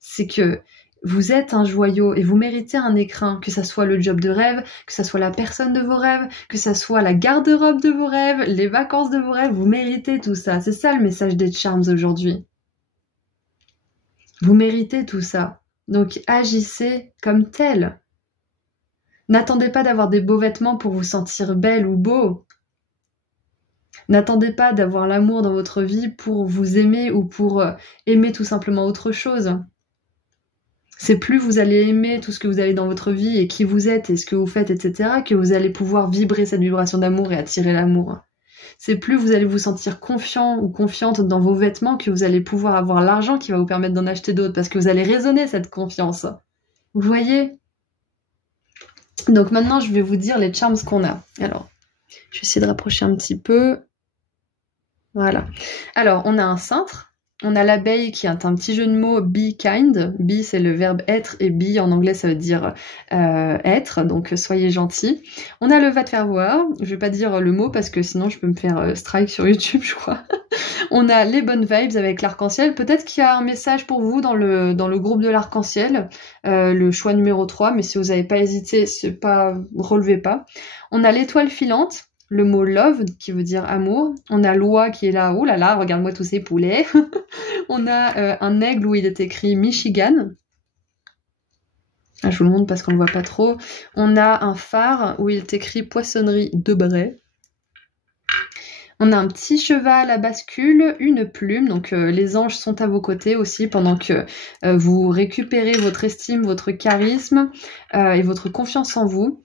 C'est que vous êtes un joyau et vous méritez un écrin, que ça soit le job de rêve, que ça soit la personne de vos rêves, que ça soit la garde-robe de vos rêves, les vacances de vos rêves, vous méritez tout ça. C'est ça le message des Charms aujourd'hui. Vous méritez tout ça. Donc agissez comme tel. N'attendez pas d'avoir des beaux vêtements pour vous sentir belle ou beau. N'attendez pas d'avoir l'amour dans votre vie pour vous aimer ou pour aimer tout simplement autre chose. C'est plus vous allez aimer tout ce que vous avez dans votre vie et qui vous êtes et ce que vous faites, etc., que vous allez pouvoir vibrer cette vibration d'amour et attirer l'amour. C'est plus vous allez vous sentir confiant ou confiante dans vos vêtements que vous allez pouvoir avoir l'argent qui va vous permettre d'en acheter d'autres parce que vous allez résonner cette confiance. Vous voyez ? Donc maintenant, je vais vous dire les charms qu'on a. Alors, je vais essayer de rapprocher un petit peu. Voilà. Alors, on a un cintre. On a l'abeille qui est un petit jeu de mots, be kind. Be, c'est le verbe être, et be, en anglais, ça veut dire être, donc soyez gentil. On a le va te faire voir. Je vais pas dire le mot parce que sinon je peux me faire strike sur YouTube, je crois. On a les bonnes vibes avec l'arc-en-ciel. Peut-être qu'il y a un message pour vous dans le groupe de l'arc-en-ciel, le choix numéro 3, mais si vous n'avez pas hésité, c'est pas, relevez pas. On a l'étoile filante. Le mot love, qui veut dire amour. On a l'oie qui est là, oh là là, regarde-moi tous ces poulets. On a un aigle où il est écrit Michigan. Ah, je vous le montre parce qu'on ne le voit pas trop. On a un phare où il est écrit poissonnerie de Bray. On a un petit cheval à bascule, une plume, donc les anges sont à vos côtés aussi pendant que vous récupérez votre estime, votre charisme et votre confiance en vous.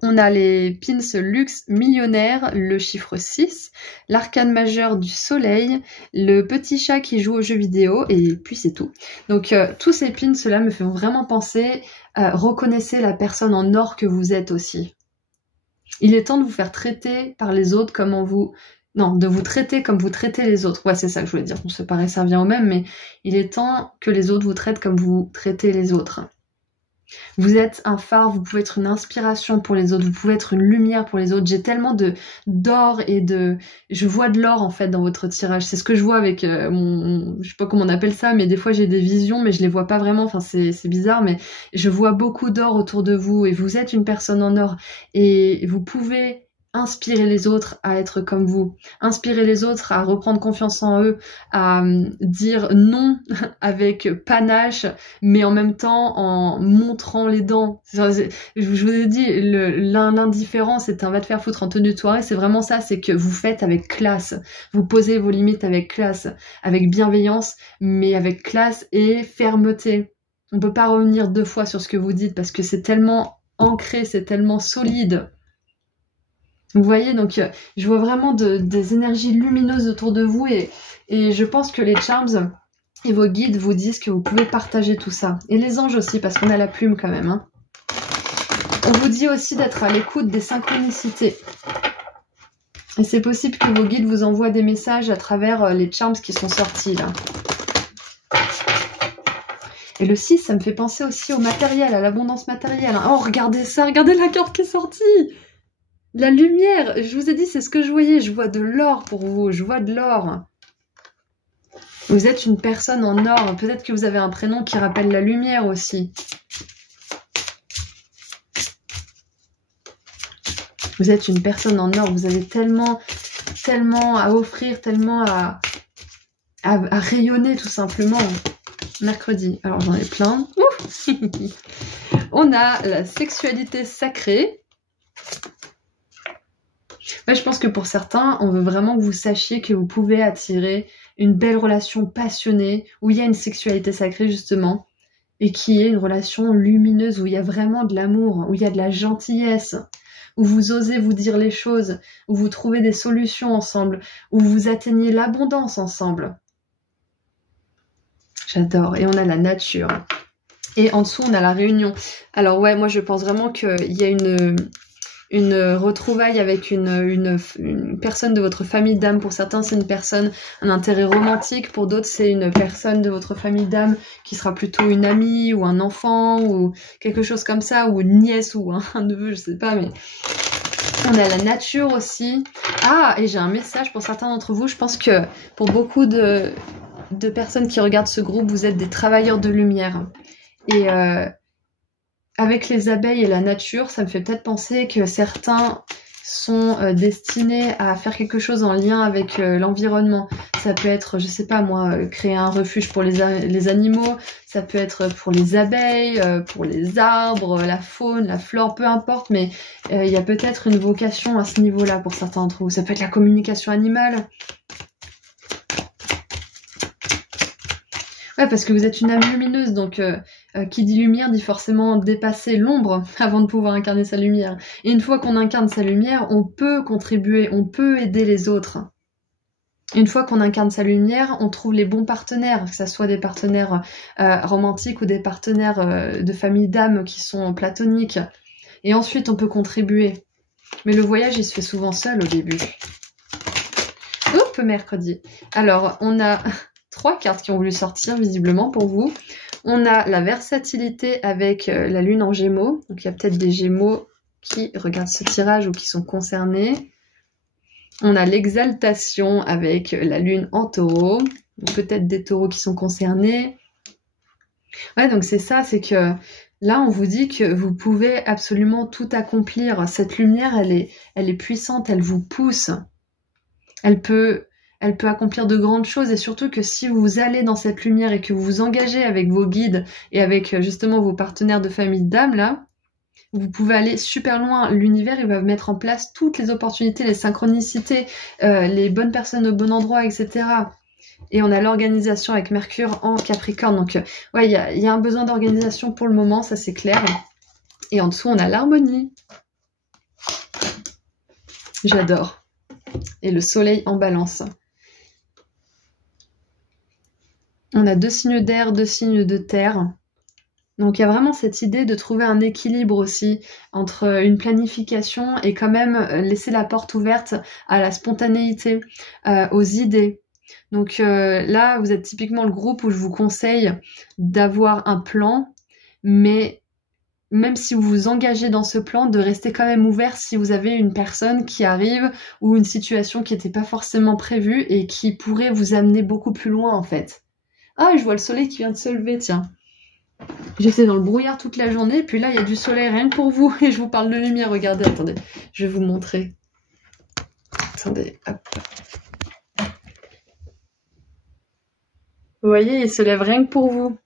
On a les pins luxe millionnaire, le chiffre 6, l'arcane majeur du soleil, le petit chat qui joue aux jeux vidéo, et puis c'est tout. Donc tous ces pins, cela me fait vraiment penser, reconnaissez la personne en or que vous êtes aussi. Il est temps de vous faire traiter par les autres comme on vous... Non, de vous traiter comme vous traitez les autres. Ouais, c'est ça que je voulais dire. Bon, c'est pareil, ça revient au même, mais il est temps que les autres vous traitent comme vous traitez les autres. Vous êtes un phare, vous pouvez être une inspiration pour les autres, vous pouvez être une lumière pour les autres. J'ai tellement d'or et de... Je vois de l'or en fait dans votre tirage. C'est ce que je vois avec mon... Je sais pas comment on appelle ça, mais des fois j'ai des visions, mais je les vois pas vraiment. Enfin, c'est bizarre, mais je vois beaucoup d'or autour de vous et vous êtes une personne en or. Et vous pouvez inspirer les autres à être comme vous. Inspirer les autres à reprendre confiance en eux, à dire non avec panache, mais en même temps en montrant les dents. Je vous ai dit, l'indifférence c'est un va te faire foutre en tenue de soirée, c'est vraiment ça, c'est que vous faites avec classe. Vous posez vos limites avec classe, avec bienveillance, mais avec classe et fermeté. On peut pas revenir 2 fois sur ce que vous dites parce que c'est tellement ancré, c'est tellement solide. Vous voyez, donc je vois vraiment des énergies lumineuses autour de vous et je pense que les charms et vos guides vous disent que vous pouvez partager tout ça. Et les anges aussi, parce qu'on a la plume quand même. Hein. On vous dit aussi d'être à l'écoute des synchronicités. Et c'est possible que vos guides vous envoient des messages à travers les charms qui sont sortis là. Et le 6, ça me fait penser aussi au matériel, à l'abondance matérielle. Oh, regardez ça, regardez la carte qui est sortie! La lumière, je vous ai dit, c'est ce que je voyais. Je vois de l'or pour vous, je vois de l'or. Vous êtes une personne en or. Peut-être que vous avez un prénom qui rappelle la lumière aussi. Vous êtes une personne en or. Vous avez tellement à offrir, tellement à rayonner tout simplement. Mercredi, alors j'en ai plein. On a la sexualité sacrée. Ouais, je pense que pour certains, on veut vraiment que vous sachiez que vous pouvez attirer une belle relation passionnée, où il y a une sexualité sacrée justement, et qui est une relation lumineuse, où il y a vraiment de l'amour, où il y a de la gentillesse, où vous osez vous dire les choses, où vous trouvez des solutions ensemble, où vous atteignez l'abondance ensemble. J'adore. Et on a la nature. Et en dessous, on a la réunion. Alors ouais, moi je pense vraiment qu'il y a une retrouvaille avec une personne de votre famille d'âme. Pour certains, c'est une personne, un intérêt romantique. Pour d'autres, c'est une personne de votre famille d'âme qui sera plutôt une amie ou un enfant ou quelque chose comme ça, ou une nièce ou un neveu, je sais pas, mais... On a la nature aussi. Ah, et j'ai un message pour certains d'entre vous. Je pense que pour beaucoup de personnes qui regardent ce groupe, vous êtes des travailleurs de lumière. Et avec les abeilles et la nature, ça me fait peut-être penser que certains sont destinés à faire quelque chose en lien avec l'environnement. Ça peut être, je sais pas moi, créer un refuge pour les animaux, ça peut être pour les abeilles, pour les arbres, la faune, la flore, peu importe, mais il y a peut-être une vocation à ce niveau-là pour certains d'entre vous. Ça peut être la communication animale. Ouais, parce que vous êtes une âme lumineuse, donc qui dit lumière dit forcément dépasser l'ombre avant de pouvoir incarner sa lumière. Et une fois qu'on incarne sa lumière, on peut contribuer, on peut aider les autres. Une fois qu'on incarne sa lumière, on trouve les bons partenaires, que ce soit des partenaires romantiques ou des partenaires de famille d'âme qui sont platoniques. Et ensuite, on peut contribuer. Mais le voyage, il se fait souvent seul au début. Oups, mercredi. Alors, on a 3 cartes qui ont voulu sortir visiblement pour vous. On a la versatilité avec la lune en gémeaux. Donc il y a peut-être des gémeaux qui regardent ce tirage ou qui sont concernés. On a l'exaltation avec la lune en taureau. Peut-être des taureaux qui sont concernés. Ouais, donc c'est ça, c'est que là on vous dit que vous pouvez absolument tout accomplir. Cette lumière, elle est puissante, elle vous pousse. Elle peut accomplir de grandes choses, et surtout que si vous allez dans cette lumière et que vous vous engagez avec vos guides et avec justement vos partenaires de famille d'âme, là, vous pouvez aller super loin. L'univers, il va mettre en place toutes les opportunités, les synchronicités, les bonnes personnes au bon endroit, etc. Et on a l'organisation avec Mercure en Capricorne. Donc, ouais, il y a un besoin d'organisation pour le moment, ça c'est clair. Et en dessous, on a l'harmonie. J'adore. Et le soleil en balance. On a 2 signes d'air, 2 signes de terre. Donc il y a vraiment cette idée de trouver un équilibre aussi entre une planification et quand même laisser la porte ouverte à la spontanéité, aux idées. Donc là, vous êtes typiquement le groupe où je vous conseille d'avoir un plan, mais même si vous vous engagez dans ce plan, de rester quand même ouvert si vous avez une personne qui arrive ou une situation qui n'était pas forcément prévue et qui pourrait vous amener beaucoup plus loin en fait. Ah, je vois le soleil qui vient de se lever, tiens. J'étais dans le brouillard toute la journée, puis là, il y a du soleil rien que pour vous, et je vous parle de lumière. Regardez, attendez, je vais vous montrer. Attendez, hop. Vous voyez, il se lève rien que pour vous.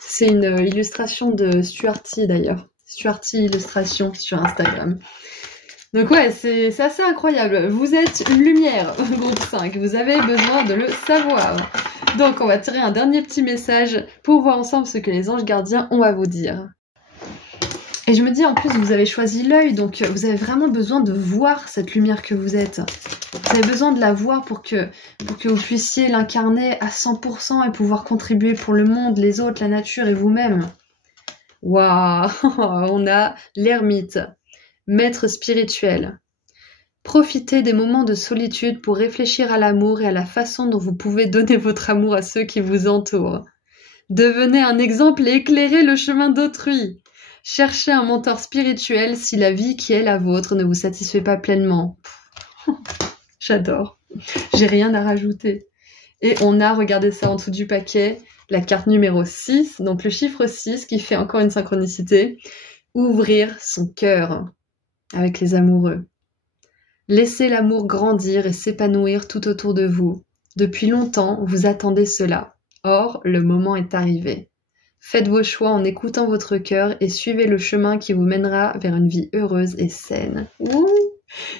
C'est une illustration de Stuarty, d'ailleurs. Stuarty Illustration sur Instagram. Donc ouais, c'est assez incroyable. Vous êtes lumière, groupe 5. Vous avez besoin de le savoir. Donc on va tirer un dernier petit message pour voir ensemble ce que les anges gardiens ont à vous dire. Et je me dis en plus, vous avez choisi l'œil, donc vous avez vraiment besoin de voir cette lumière que vous êtes. Vous avez besoin de la voir pour que vous puissiez l'incarner à 100% et pouvoir contribuer pour le monde, les autres, la nature et vous-même. Waouh, on a l'ermite. Maître spirituel. Profitez des moments de solitude pour réfléchir à l'amour et à la façon dont vous pouvez donner votre amour à ceux qui vous entourent. Devenez un exemple et éclairez le chemin d'autrui. Cherchez un mentor spirituel si la vie qui est la vôtre ne vous satisfait pas pleinement. J'adore. J'ai rien à rajouter. Et on a, regardez ça en dessous du paquet, la carte numéro 6, donc le chiffre 6 qui fait encore une synchronicité. Ouvrir son cœur. Avec les amoureux. Laissez l'amour grandir et s'épanouir tout autour de vous. Depuis longtemps, vous attendez cela. Or, le moment est arrivé. Faites vos choix en écoutant votre cœur et suivez le chemin qui vous mènera vers une vie heureuse et saine. Ouh,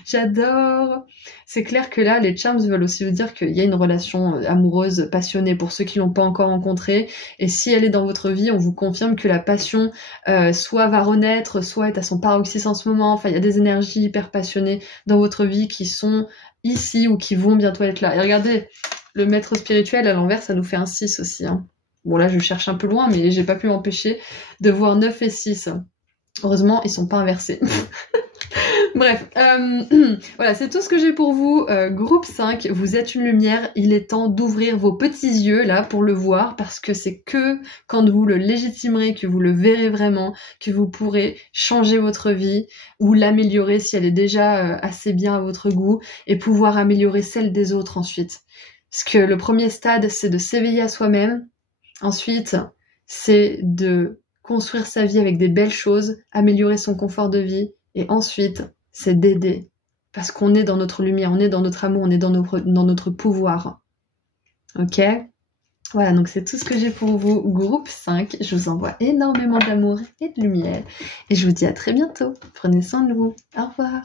j'adore! C'est clair que là, les charms veulent aussi vous dire qu'il y a une relation amoureuse, passionnée pour ceux qui l'ont pas encore rencontrée. Et si elle est dans votre vie, on vous confirme que la passion soit va renaître, soit est à son paroxysme en ce moment. Enfin, il y a des énergies hyper passionnées dans votre vie qui sont ici ou qui vont bientôt être là. Et regardez, Le maître spirituel à l'envers, ça nous fait un 6 aussi. Hein. Bon là, je cherche un peu loin, mais j'ai pas pu m'empêcher de voir 9 et 6. Heureusement, ils sont pas inversés. Bref, voilà, c'est tout ce que j'ai pour vous. Groupe 5, vous êtes une lumière. Il est temps d'ouvrir vos petits yeux là pour le voir, parce que c'est que quand vous le légitimerez, que vous le verrez vraiment, que vous pourrez changer votre vie ou l'améliorer si elle est déjà assez bien à votre goût, et pouvoir améliorer celle des autres ensuite. Parce que le premier stade, c'est de s'éveiller à soi-même. Ensuite, c'est de construire sa vie avec des belles choses, améliorer son confort de vie, et ensuite, c'est d'aider. Parce qu'on est dans notre lumière, on est dans notre amour, on est dans notre pouvoir. Ok ? Voilà, donc c'est tout ce que j'ai pour vous. Groupe 5, je vous envoie énormément d'amour et de lumière. Et je vous dis à très bientôt. Prenez soin de vous. Au revoir.